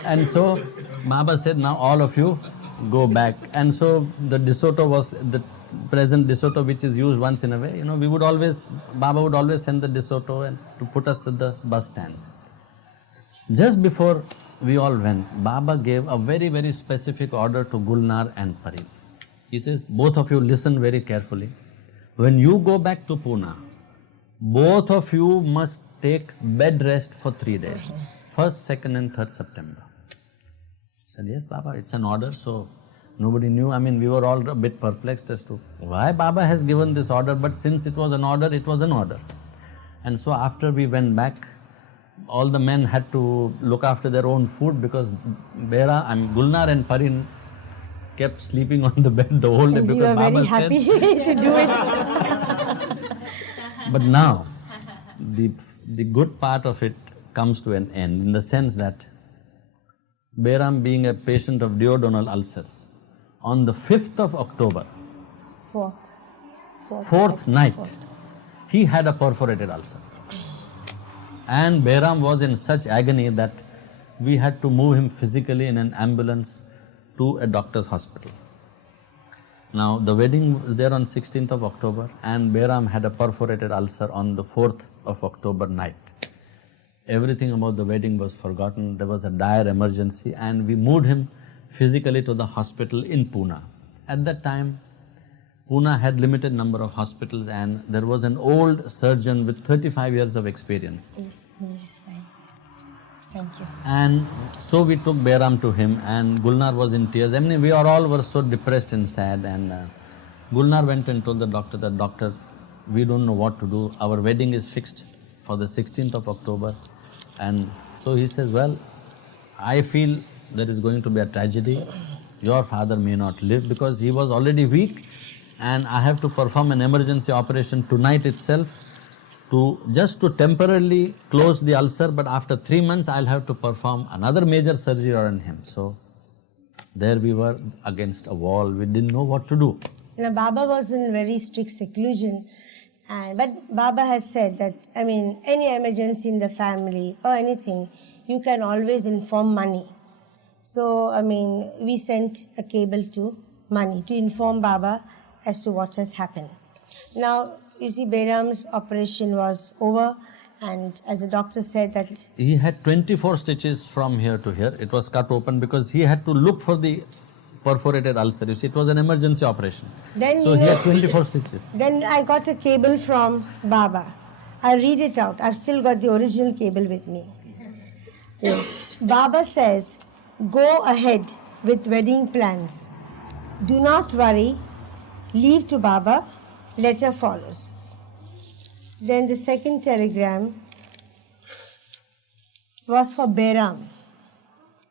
And so Baba said, now all of you go back. And so the DeSoto was the present DeSoto, which is used once in a way. Baba would always send the DeSoto and to put us to the bus stand. Just before we all went, Baba gave a very, very specific order to Gulnar and Pari. He says, both of you listen very carefully. When you go back to Pune, both of you must take bed rest for 3 days. 1st, 2nd and 3rd September. I said, yes, Baba, it's an order. So nobody knew. We were all a bit perplexed as to why Baba has given this order. But since it was an order, it was an order. And so after we went back, all the men had to look after their own food because Gulnar and Parin kept sleeping on the bed the whole day because you were Baba very happy said, to do it. But now, the good part of it comes to an end in the sense that Behram, being a patient of duodenal ulcers, on the 5th of October, fourth night, he had a perforated ulcer. And Behram was in such agony that we had to move him physically in an ambulance to a doctor's hospital. Now, the wedding was there on 16th of October and Behram had a perforated ulcer on the 4th of October night. Everything about the wedding was forgotten. There was a dire emergency and we moved him physically to the hospital in Pune. At that time, Pune had limited number of hospitals and there was an old surgeon with 35 years of experience. Yes, fine. Thank you. And so we took Behram to him and Gulnar was in tears. I mean, we all were so depressed and sad and Gulnar went and told the doctor that, doctor, we don't know what to do. Our wedding is fixed for the 16th of October. And so he says, well, I feel there is going to be a tragedy. Your father may not live because he was already weak and I have to perform an emergency operation tonight itself just to temporarily close the ulcer, but after 3 months I'll have to perform another major surgery on him. So there we were against a wall. We didn't know what to do. Now, Baba was in very strict seclusion. But Baba has said that, I mean, any emergency in the family or anything, you can always inform Mani. So, I mean, we sent a cable to Mani to inform Baba as to what has happened. Now, you see, Behram's operation was over and as the doctor said that... He had 24 stitches from here to here. It was cut open because he had to look for the perforated ulcer. You see, it was an emergency operation. Then, so he had 24 stitches. Then I got a cable from Baba. I'll read it out. I've still got the original cable with me. Yeah. Baba says, go ahead with wedding plans. Do not worry. Leave to Baba. Letter follows. Then the second telegram was for Behram.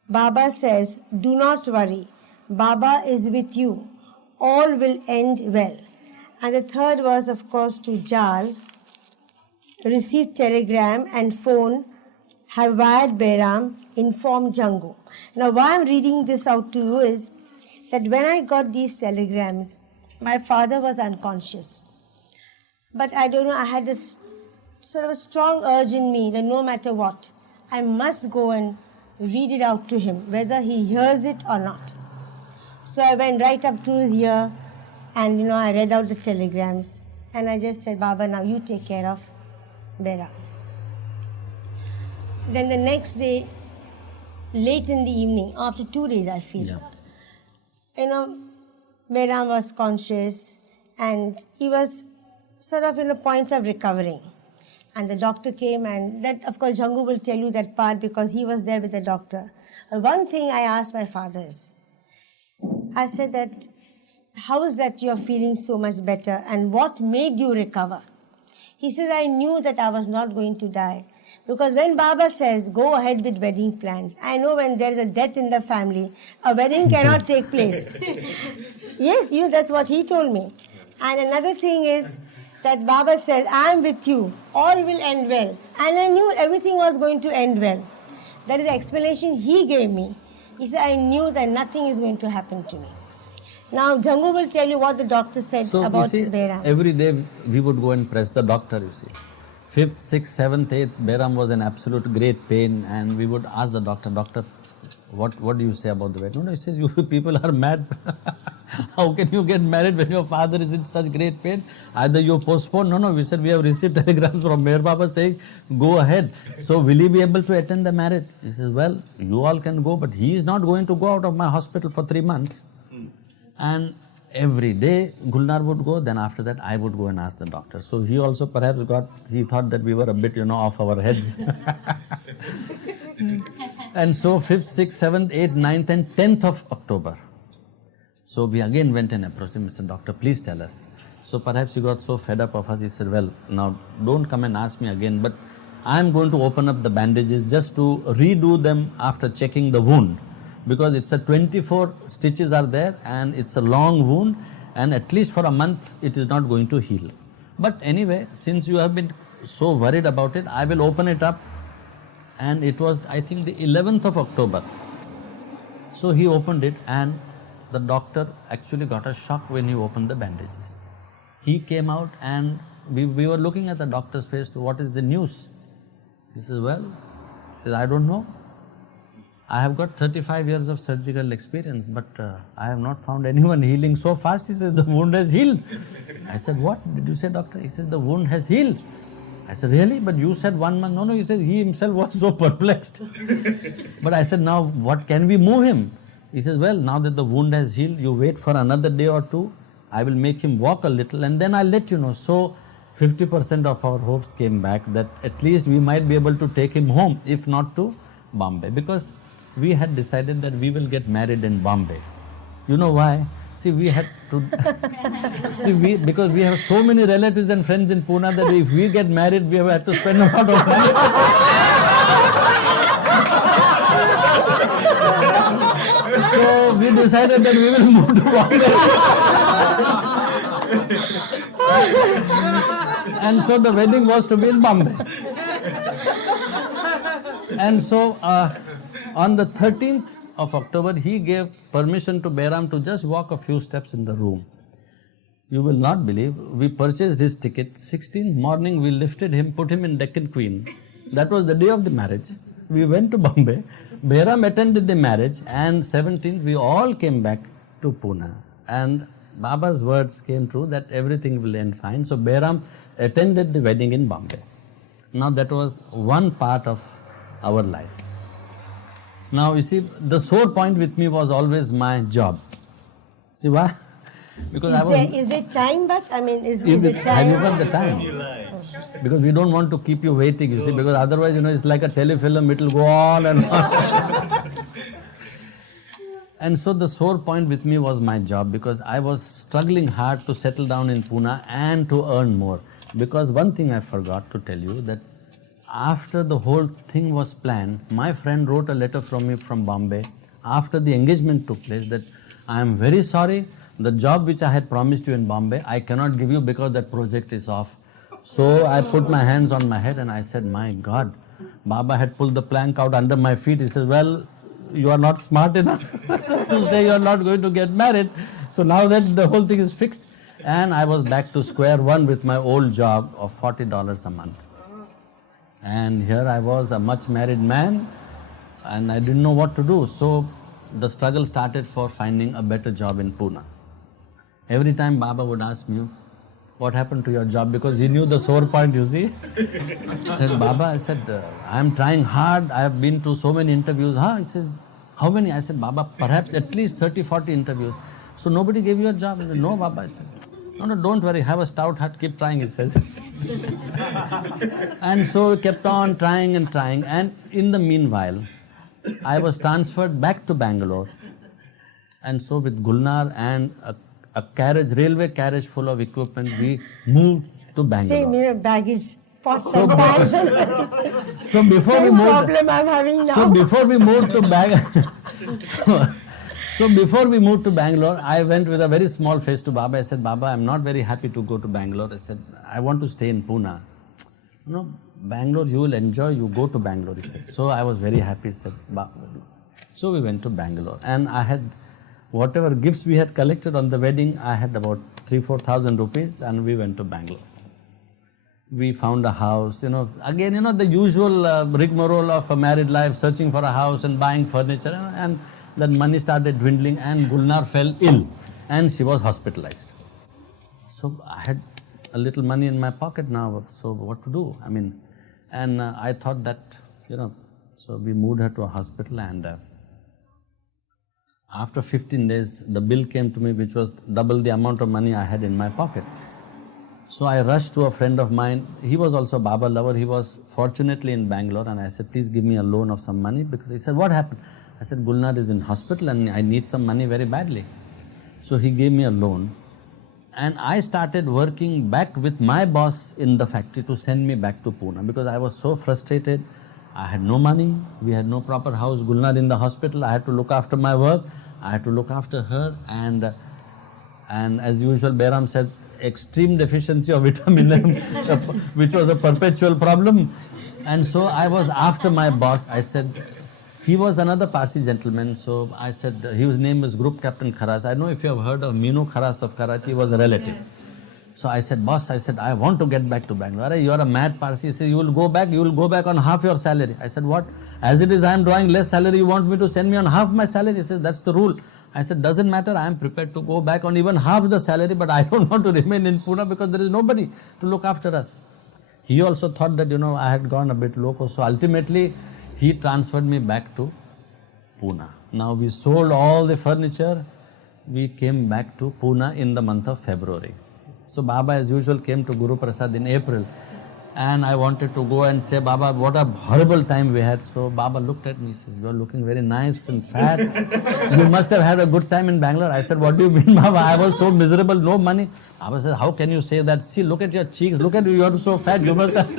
Baba says, do not worry. Baba is with you. All will end well. And the third was, of course, to Jal. Received telegram and phone. Have wired Behram. Inform Jangu. Now, why I'm reading this out to you is that when I got these telegrams, my father was unconscious. But I don't know, I had this sort of a strong urge in me that no matter what, I must go and read it out to him, whether he hears it or not. So I went right up to his ear and, I read out the telegrams. And I just said, Baba, now you take care of Behram. Then the next day, late in the evening, after 2 days I feel, Behram was conscious and he was sort of in a point of recovering. And the doctor came and that, of course, Jangu will tell you that part because he was there with the doctor. One thing I asked my father is, I said that, how is that you're feeling so much better and what made you recover? He says, I knew that I was not going to die. Because when Baba says, go ahead with wedding plans, I know when there is a death in the family, a wedding cannot take place. Yes, that's what he told me. And another thing is that Baba says, I am with you, all will end well. And I knew everything was going to end well. That is the explanation he gave me. He said, I knew that nothing is going to happen to me. Now, Jangu will tell you what the doctor said about Behram. Every day we would go and press the doctor, you see. 5th, 6th, 7th, 8th, Behram was in absolute great pain and we would ask the doctor, what do you say about the wedding? No, he says, you people are mad. How can you get married when your father is in such great pain? Either you postpone. No, we said we have received telegrams from Meher Baba saying, go ahead. So will he be able to attend the marriage? He says, well, you all can go, but he is not going to go out of my hospital for 3 months. And every day Gulnar would go, then after that I would go and ask the doctor. So he also perhaps he thought that we were a bit, off our heads. And so 5th, 6th, 7th, 8th, 9th and 10th of October. So we again went and approached him, Mr. Doctor, please tell us. So perhaps he got so fed up of us, he said, well, now don't come and ask me again, but I'm going to open up the bandages just to redo them after checking the wound. Because it's 24 stitches are there and it's a long wound and at least for a month it is not going to heal. But anyway, since you have been so worried about it, I will open it up. And it was, I think, the 11th of October. So he opened it, and the doctor actually got a shock when he opened the bandages. He came out, and we were looking at the doctor's face, what is the news? He says, well, he says, I don't know. I have got 35 years of surgical experience, but I have not found anyone healing so fast. He says, the wound has healed. I said, what did you say, doctor? He says, the wound has healed. I said, really? But you said 1 month. No, he said he himself was so perplexed. But I said, now what can we move him? He says, well, now that the wound has healed, you wait for another day or two. I will make him walk a little, and then I'll let you know. So 50% of our hopes came back that at least we might be able to take him home, if not to Bombay. Because we had decided that we will get married in Bombay. You know why? See, we had to, because we have so many relatives and friends in Pune that if we get married, we have had to spend a lot of money. So we decided that we will move to Bombay. And so the wedding was to be in Bombay. And so on the 13th of October, he gave permission to Behram to just walk a few steps in the room. You will not believe, we purchased his ticket. 16th morning, we lifted him, put him in Deccan Queen. That was the day of the marriage. We went to Bombay. Behram attended the marriage, and 17th, we all came back to Pune. And Baba's words came true that everything will end fine. So Behram attended the wedding in Bombay. Now that was one part of our life. Now you see, the sore point with me was always my job. See why? Because is it time, but I mean, is it time? Have you got the time? Because we don't want to keep you waiting, you see, because otherwise, it's like a telefilm, it will go on and on. And so the sore point with me was my job, because I was struggling hard to settle down in Pune and to earn more. Because one thing I forgot to tell you, that after the whole thing was planned, my friend wrote a letter from me from Bombay after the engagement took place that I am very sorry, the job which I had promised you in Bombay, I cannot give you because that project is off. So I put my hands on my head and I said, my God, Baba had pulled the plank out under my feet. He says, well, you are not smart enough to say you are not going to get married. So now that the whole thing is fixed. And I was back to square one with my old job of $40 a month. And here I was, a much married man, and I didn't know what to do. So the struggle started for finding a better job in Pune. Every time Baba would ask me, what happened to your job? Because he knew the sore point, you see. I said, Baba, I said, I am trying hard. I have been to so many interviews. He says, how many? I said, Baba, perhaps at least 30, 40 interviews. So nobody gave you a job? He said, no, Baba. I said, no, don't worry, have a stout heart, keep trying, he says. And so kept on trying and trying. And in the meanwhile, I was transferred back to Bangalore. And so with Gulnar and a carriage, railway carriage full of equipment, we moved to Bangalore. Same here, baggage, pots and pans. So before Same we moved, problem I'm having now. So before we moved to So before we moved to Bangalore, I went with a very small face to Baba. I said, Baba, I'm not very happy to go to Bangalore. I said, I want to stay in Pune. Bangalore, you will enjoy, you go to Bangalore, he said. So I was very happy, he said, so we went to Bangalore. And I had, whatever gifts we had collected on the wedding, I had about 3,000-4,000 rupees, and we went to Bangalore. We found a house, again, the usual rigmarole of a married life, searching for a house and buying furniture, and that money started dwindling, and Gulnar fell ill and she was hospitalized. So I had a little money in my pocket now, so what to do? And I thought that, so we moved her to a hospital, and after 15 days, the bill came to me, which was double the amount of money I had in my pocket. So I rushed to a friend of mine. He was also a Baba lover. He was fortunately in Bangalore, and I said, please give me a loan of some money, because he said, what happened? I said, Gulnar is in hospital and I need some money very badly. So he gave me a loan, and I started working back with my boss in the factory to send me back to Pune, because I was so frustrated. I had no money, we had no proper house, Gulnar in the hospital, I had to look after my work, I had to look after her, and as usual, Behram said, extreme deficiency of vitamin M, which was a perpetual problem. And so I was after my boss. I said, he was another Parsi gentleman. So I said, his name was Group Captain Kharas. I don't know if you have heard of Minu Kharas of Karachi. He was a relative. So I said, boss, I want to get back to Bangalore. You are a mad Parsi. He said, you will go back on half your salary. I said, what? As it is, I am drawing less salary. You want me to send me on half my salary? He said, that's the rule. I said, doesn't matter. I am prepared to go back on even half the salary, but I don't want to remain in Pune because there is nobody to look after us. He also thought that, I had gone a bit loco. So ultimately, he transferred me back to Pune. Now we sold all the furniture. We came back to Pune in the month of February. So Baba as usual came to Guru Prasad in April. And I wanted to go and say, Baba, what a horrible time we had. So Baba looked at me and said, you are looking very nice and fat. You must have had a good time in Bangalore. I said, what do you mean, Baba? I was so miserable, no money. Baba said, how can you say that? See, look at your cheeks. Look at you, you are so fat. You must have...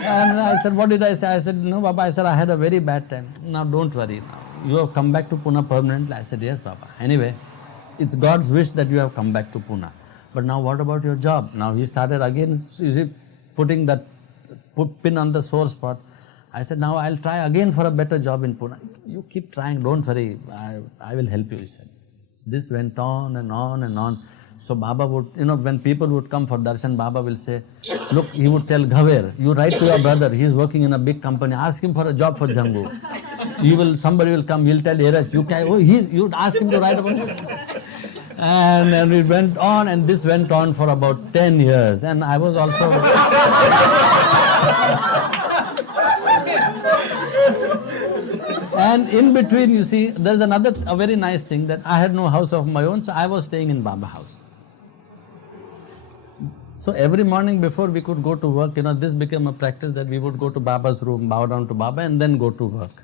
And I said, what did I say? I said, no, Baba. I said, I had a very bad time. Now, don't worry. You have come back to Pune permanently. I said, yes, Baba. Anyway, it's God's wish that you have come back to Pune. But now what about your job? Now he started again, is he putting that pin on the sore spot. I said, now I'll try again for a better job in Pune. You keep trying, don't worry, I will help you, he said. This went on and on and on. So Baba would, when people would come for darshan, Baba will say, look, he would tell Ghaver, you write to your brother, he is working in a big company, ask him for a job for Jangu. Somebody will come, he'll tell Eraj, you'd ask him to write about it. And it went on, and this went on for about 10 years. And I was also... And in between, you see, there's a very nice thing that I had no house of my own, so I was staying in Baba house. So every morning before we could go to work, this became a practice that we would go to Baba's room, bow down to Baba, and then go to work.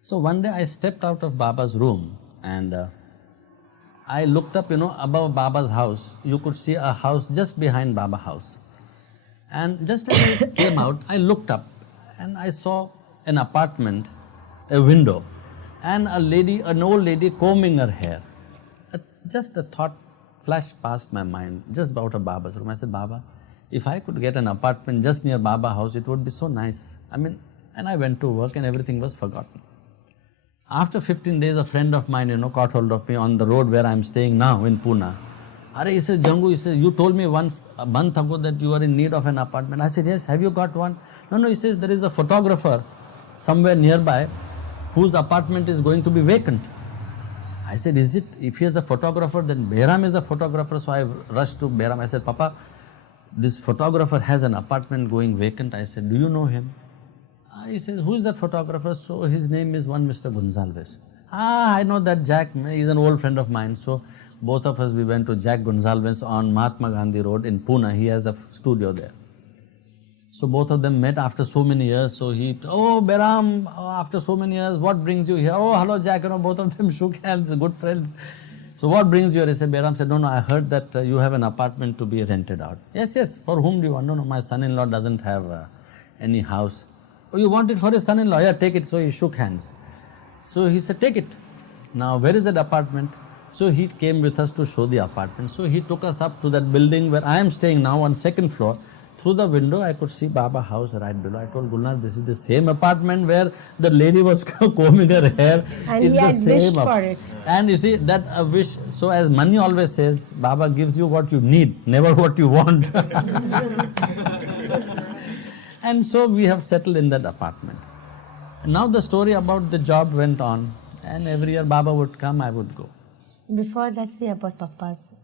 So one day I stepped out of Baba's room, and I looked up, above Baba's house. You could see a house just behind Baba house. And just as I came out, I looked up and I saw an apartment, a window, and an old lady combing her hair. Just a thought flashed past my mind, just out of Baba's room. I said, Baba, if I could get an apartment just near Baba house, it would be so nice. And I went to work and everything was forgotten. After 15 days, a friend of mine, caught hold of me on the road where I am staying now in Pune. He says, Jangu, you told me once, a month ago, that you are in need of an apartment. I said, yes, have you got one? No, he says, there is a photographer somewhere nearby whose apartment is going to be vacant. I said, is it? If he is a photographer, then Behram is a photographer. So I rushed to Behram. I said, Papa, this photographer has an apartment going vacant. I said, do you know him? He says, who is that photographer? So his name is one Mr. Gonsalves. I know that Jack, he's an old friend of mine. So both of us, we went to Jack Gonsalves on Mahatma Gandhi Road in Pune. He has a studio there. So both of them met after so many years. So Behram, after so many years, what brings you here? Oh, hello Jack, both of them shook hands, good friends. So what brings you here? I said, Behram said, no, I heard that you have an apartment to be rented out. Yes, for whom do you want? No, my son-in-law doesn't have any house. Oh, you want it for his son-in-law? Yeah, take it. So he shook hands. So he said, take it. Now, where is that apartment? So he came with us to show the apartment. So he took us up to that building where I am staying now on second floor. Through the window, I could see Baba house right below. I told Gulnar, this is the same apartment where the lady was combing her hair. And it's he had wished for it. And you see, that wish, so as Mani always says, Baba gives you what you need, never what you want. And so we have settled in that apartment. And now the story about the job went on, and every year Baba would come, I would go. Before that, say about Papa's,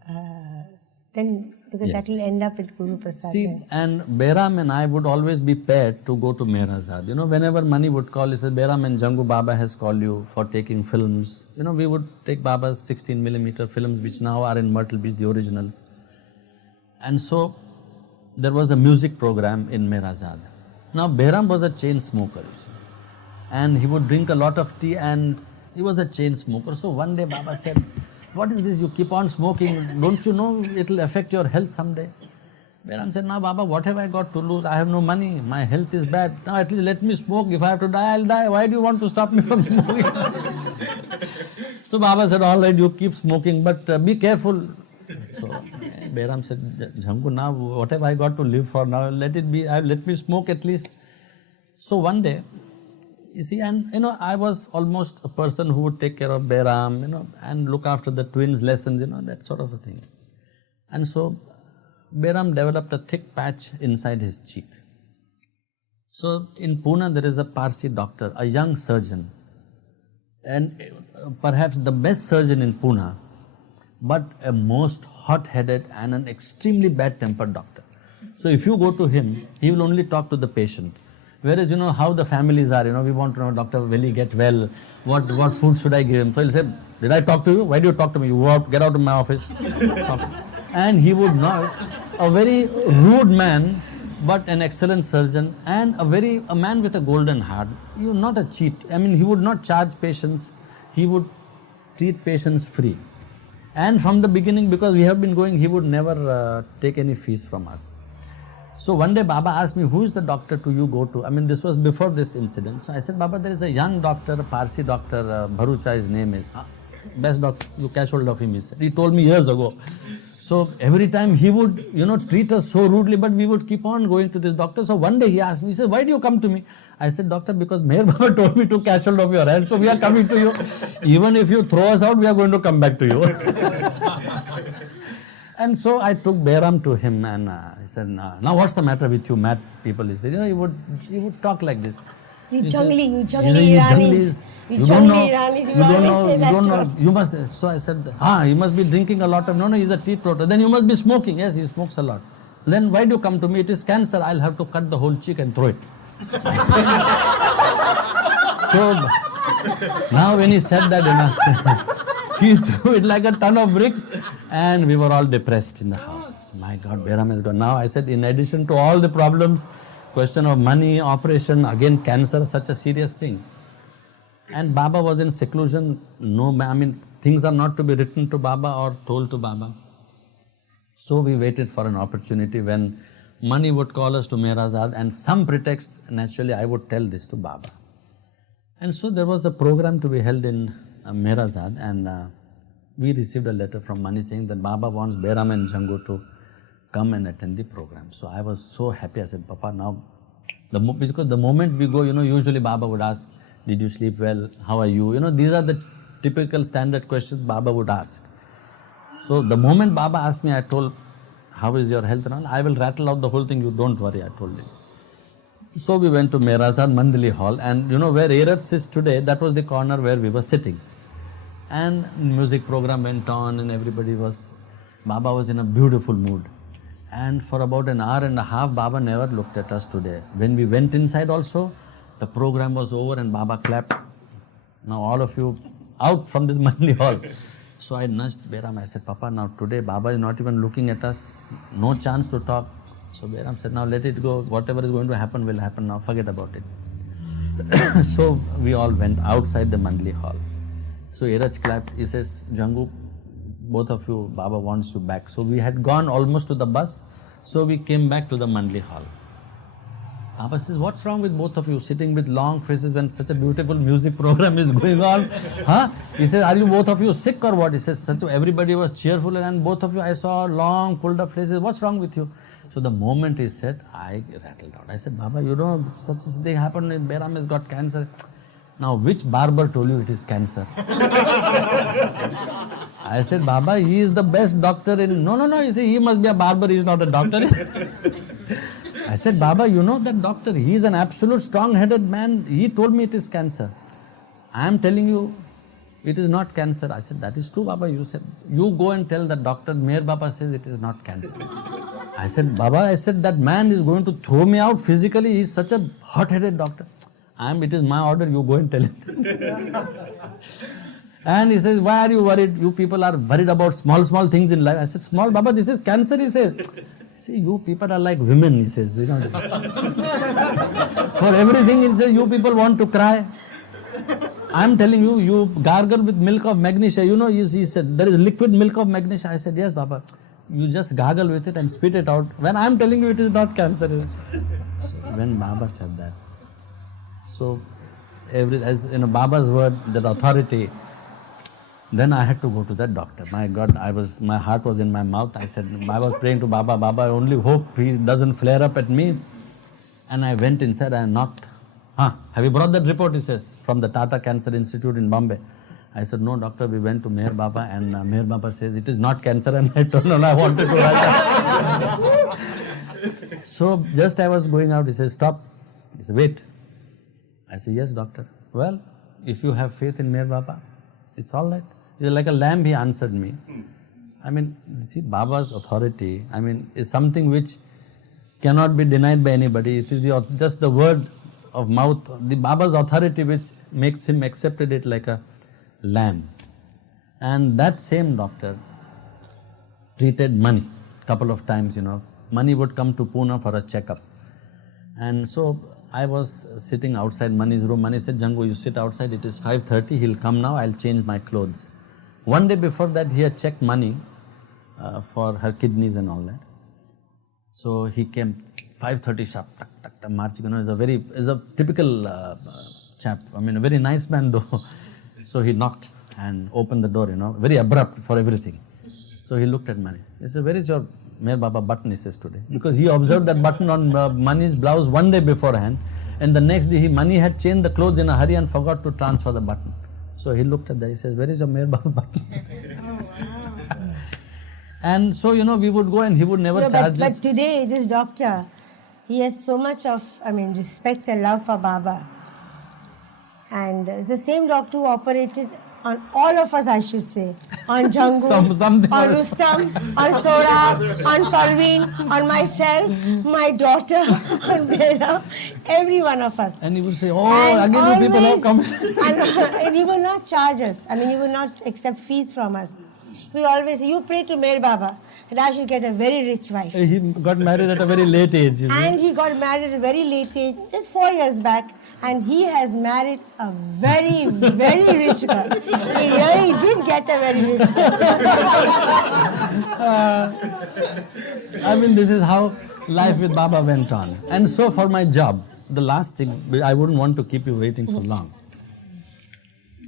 then because Yes. that will end up with Guru Prasad. See, and Behram and I would always be paired to go to Mehrazad. Whenever Mani would call, he said, Behram and Jangu, Baba has called you for taking films. We would take Baba's 16mm films, which now are in Myrtle Beach, the originals. And so, there was a music program in Mehrazad. Now, Behram was a chain smoker, you see. And he would drink a lot of tea, and he was a chain smoker. So one day Baba said, what is this? You keep on smoking. Don't you know it will affect your health someday? Behram said, no, Baba, what have I got to lose? I have no money. My health is bad. Now at least let me smoke. If I have to die, I'll die. Why do you want to stop me from smoking? So Baba said, all right, you keep smoking, but be careful. So Behram said, Jhangu, now what have I got to live for now? Let it be, let me smoke at least. So one day, you see, and I was almost a person who would take care of Behram, and look after the twins' lessons, that sort of a thing. And so Behram developed a thick patch inside his cheek. So in Pune there is a Parsi doctor, a young surgeon, and perhaps the best surgeon in Pune, but a most hot-headed and an extremely bad-tempered doctor. So if you go to him, he will only talk to the patient. Whereas how the families are, we want to know, doctor, will he get well? What food should I give him? So he'll say, did I talk to you? Why do you talk to me? You get out of my office. And he would not, a very rude man, but an excellent surgeon, and a man with a golden heart. Not a cheat. I mean, he would not charge patients. He would treat patients free. And from the beginning, because we have been going, he would never take any fees from us. So one day Baba asked me, who is the doctor you go to? I mean, this was before this incident. So I said, Baba, there is a young doctor, a Parsi doctor, Bharucha, his name is. Best doctor, you catch hold of him, he said. He told me years ago. So every time he would, treat us so rudely, but we would keep on going to this doctor. So one day he asked me, he said, why do you come to me? I said, doctor, because Meher Baba told me to catch hold of your hand, so we are coming to you. Even if you throw us out, we are going to come back to you. And so I took Behram to him, and he said, now what's the matter with you mad people? He said, he would talk like this. You jungly Iranis. You don't know. You must. So I said, he must be drinking a lot of. No, he's a teetotaler. Then you must be smoking. Yes, he smokes a lot. Then why do you come to me? It is cancer. I'll have to cut the whole cheek and throw it. So now when he said that, he threw it like a ton of bricks, and we were all depressed in the house. My God, Behram has gone. Now I said, in addition to all the problems, question of money, operation, again cancer, such a serious thing. And Baba was in seclusion. Things are not to be written to Baba or told to Baba. So we waited for an opportunity when money would call us to Mehrazad, and some pretext, naturally I would tell this to Baba. And so there was a program to be held in Mehrazad, and we received a letter from Mani saying that Baba wants Behram and Jhangu to come and attend the program. So I was so happy. I said, Papa, now, because the moment we go, usually Baba would ask, did you sleep well? How are you? These are the typical standard questions Baba would ask. So the moment Baba asked me, I told, how is your health and all? I will rattle out the whole thing, you don't worry, I told him. So we went to Mehrazad Mandali Hall, and where Erat sits today, that was the corner where we were sitting. And music program went on, and Baba was in a beautiful mood. And for about an hour and a half, Baba never looked at us today. When we went inside also, the program was over and Baba clapped. Now all of you out from this Mandali Hall. So I nudged Behram. I said, Papa, now today Baba is not even looking at us. No chance to talk. So Behram said, now let it go. Whatever is going to happen will happen now. Forget about it. So we all went outside the Mandali Hall. So Iraj clapped. He says, Jhangu, both of you, Baba wants you back. So we had gone almost to the bus. So we came back to the Mandali Hall. Baba says, what's wrong with both of you sitting with long faces when such a beautiful music program is going on? He says, are you both of you sick or what? He says, everybody was cheerful, and both of you, I saw long pulled up faces. What's wrong with you? So the moment he said, I rattled out. I said, Baba, such a thing happened. Behram has got cancer. Now, which barber told you it is cancer? I said, Baba, he is the best doctor in... No. He said, he must be a barber, he is not a doctor. I said, Baba, that doctor, he is an absolute strong-headed man. He told me it is cancer. I am telling you, it is not cancer. I said, that is true, Baba. You said, you go and tell the doctor, Meher Baba says it is not cancer. I said, Baba, that man is going to throw me out physically. He is such a hot-headed doctor. It is my order, you go and tell him. And he says, why are you worried? You people are worried about small things in life. I said, small, Baba, this is cancer, he says. See, you people are like women, he says. For everything, he says, you people want to cry. I am telling you, you gargle with milk of magnesia. He said, there is liquid milk of magnesia. I said, yes, Baba. You just gargle with it and spit it out. When I am telling you, it is not cancer. So when Baba said that, so Baba's word, that authority, Then I had to go to that doctor. My God, my heart was in my mouth. I was praying to Baba, Baba, I only hope he doesn't flare up at me. And I went inside and knocked. Have you brought that report? He says, from the Tata Cancer Institute in Bombay. I said, no, doctor, we went to Meher Baba, and Meher Baba says, it is not cancer. And I told him, I wanted to write. So just I was going out, he says, stop. He said, wait. I said, yes, doctor. Well, if you have faith in Meher Baba, it's all right. He's like a lamb, he answered me. I mean, see, Baba's authority, is something which cannot be denied by anybody. It is just the word of mouth, the Baba's authority which makes him accepted it like a lamb. And that same doctor treated Mani couple of times, Mani would come to Pune for a checkup. And so I was sitting outside Mani's room. Mani said, Jangu, you sit outside, it is 5:30, he'll come now, I'll change my clothes. One day before that, he had checked Mani for her kidneys and all that. So he came 5:30 sharp, marching, is a typical chap, a very nice man though. So he knocked and opened the door, very abrupt for everything. So he looked at Mani. He said, where is your Meher Baba button, he says today. Because he observed that button on Mani's blouse one day beforehand, and the next day Mani had changed the clothes in a hurry and forgot to transfer the button. So he looked at that, he says, where is your Meher Baba button? And so, we would go and he would never charge us. But today, this doctor, he has so much of, respect and love for Baba. And it's the same doctor who operated on all of us, I should say. On Jangu, on Rustam, on Sora, on Parveen, on myself, my daughter, on Bera, every one of us. And he would say, again you people have come. And he will not charge us. He will not accept fees from us. We always say, you pray to Meher Baba, and I shall get a very rich wife. He got married at a very late age. And he got married at a very late age, just 4 years back. And he has married a very, very rich girl. He really did get a very rich girl. This is how life with Baba went on. And so for my job, the last thing, I wouldn't want to keep you waiting for long.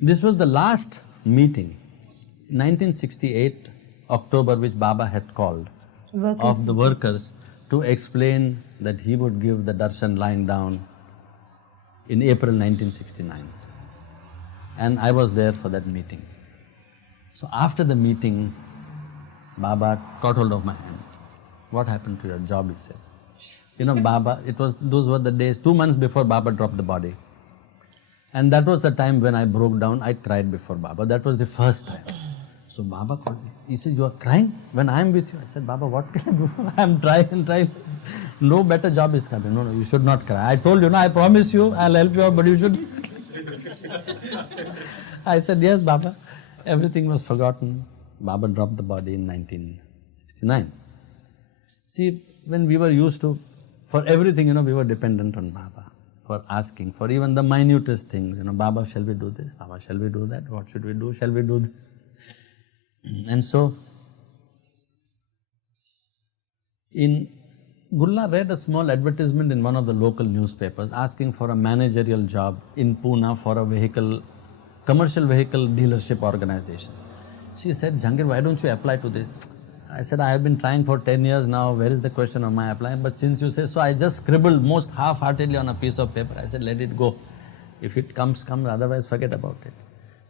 This was the last meeting, 1968, October, which Baba had called of the workers to explain that he would give the darshan lying down in April 1969. And I was there for that meeting. So after the meeting, Baba caught hold of my hand. What happened to your job, he said. Baba, those were the days, 2 months before Baba dropped the body. And that was the time when I broke down, I cried before Baba. That was the first time. So Baba called me. He said, you are crying when I am with you? I said, Baba, what can I do? I am trying and trying. No better job is coming. No, you should not cry. I told you, I promise you, I'll help you out, but you should. I said, yes, Baba. Everything was forgotten. Baba dropped the body in 1969. See, when we were used to, for everything, we were dependent on Baba. For asking, for even the minutest things, Baba, shall we do this? Baba, shall we do that? What should we do? Shall we do this? And so, Gulla read a small advertisement in one of the local newspapers asking for a managerial job in Pune for a commercial vehicle dealership organization. She said, Jangir, why don't you apply to this? I said, I have been trying for 10 years now, where is the question of my applying? But since you say so, I just scribbled most half-heartedly on a piece of paper. I said, let it go. If it comes, otherwise forget about it.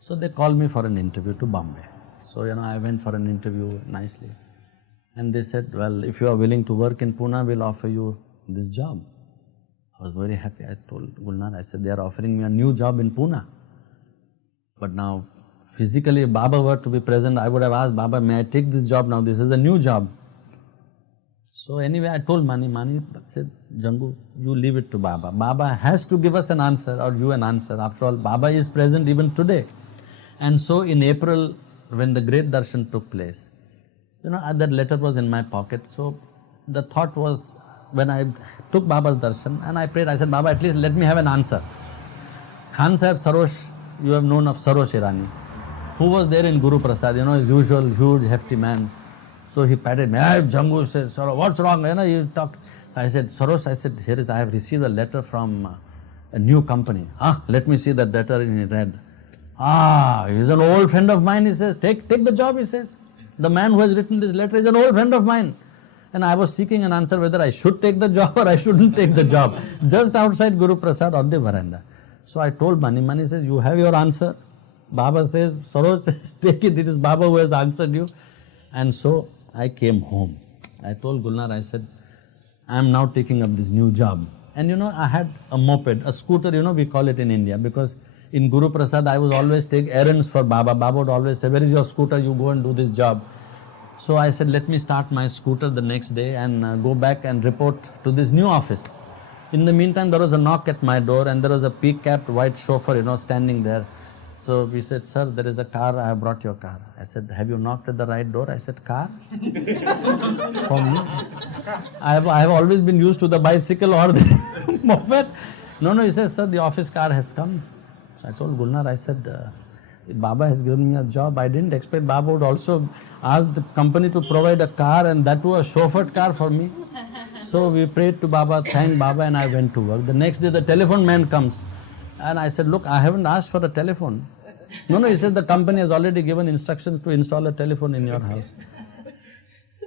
So they called me for an interview to Bombay. So, I went for an interview nicely. And they said, well, if you are willing to work in Pune, we'll offer you this job. I was very happy. I told Gulnar, I said, they are offering me a new job in Pune. But now, physically, if Baba were to be present, I would have asked, Baba, may I take this job now? This is a new job. So anyway, I told Mani said, Jangu, you leave it to Baba. Baba has to give us an answer, or you an answer. After all, Baba is present even today. And so in April, when the great darshan took place, that letter was in my pocket. So the thought was, when I took Baba's darshan and I prayed, I said, Baba, at least let me have an answer. Khan Sahib Sarosh, you have known of Sarosh Irani, who was there in Guru Prasad, his usual huge, hefty man. So he patted me. Jangu said, Sarosh, what's wrong? He talked. I said, Sarosh, I have received a letter from a new company. Let me see that letter. And he read. Ah, he's an old friend of mine, he says. Take the job, he says. The man who has written this letter is an old friend of mine. And I was seeking an answer whether I should take the job or I shouldn't take the job. Just outside Guru Prasad on the veranda. So I told Mani. Mani says, you have your answer. Baba says, Saroj says, take it. It is Baba who has answered you. And so I came home. I told Gulnar, I said, I am now taking up this new job. And I had a moped, a scooter, we call it in India, because in Guru Prasad I was always take errands for Baba. Baba would always say, where is your scooter? You go and do this job. So I said, let me start my scooter the next day and go back and report to this new office. In the meantime, there was a knock at my door and there was a peak-capped white chauffeur, standing there. So we said, sir, there is a car, I have brought your car. I said, have you knocked at the right door? I said, car? For me? I have always been used to the bicycle or the moped. No, he says, sir, the office car has come. So I told Gulnar, I said, Baba has given me a job. I didn't expect Baba would also ask the company to provide a car, and that was a chauffeured car for me. So we prayed to Baba, thanked Baba, and I went to work. The next day the telephone man comes and I said, look, I haven't asked for a telephone. No, he said the company has already given instructions to install a telephone in your house.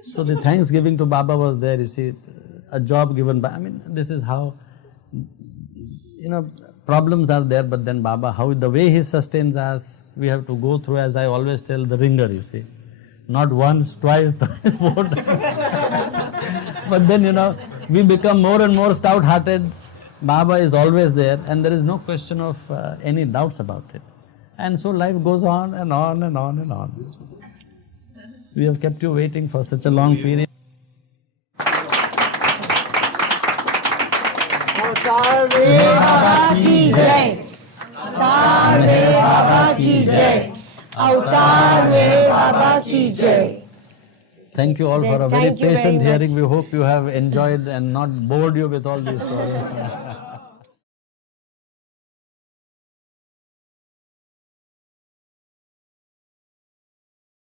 So the thanksgiving to Baba was there, you see, a job given by, this is how, problems are there, but then Baba, the way he sustains us, we have to go through, as I always tell, the ringer, you see. Not once, twice, thrice, 4 times. But then, we become more and more stout-hearted. Baba is always there, and there is no question of any doubts about it. And so life goes on and on and on and on. We have kept you waiting for such a long period. अवतार मेरे बाबा की जय, अवतार मेरे बाबा की जय, अवतार मेरे बाबा की जय. Thank you all for a very patient hearing. We hope you have enjoyed and not bored you with all these stories.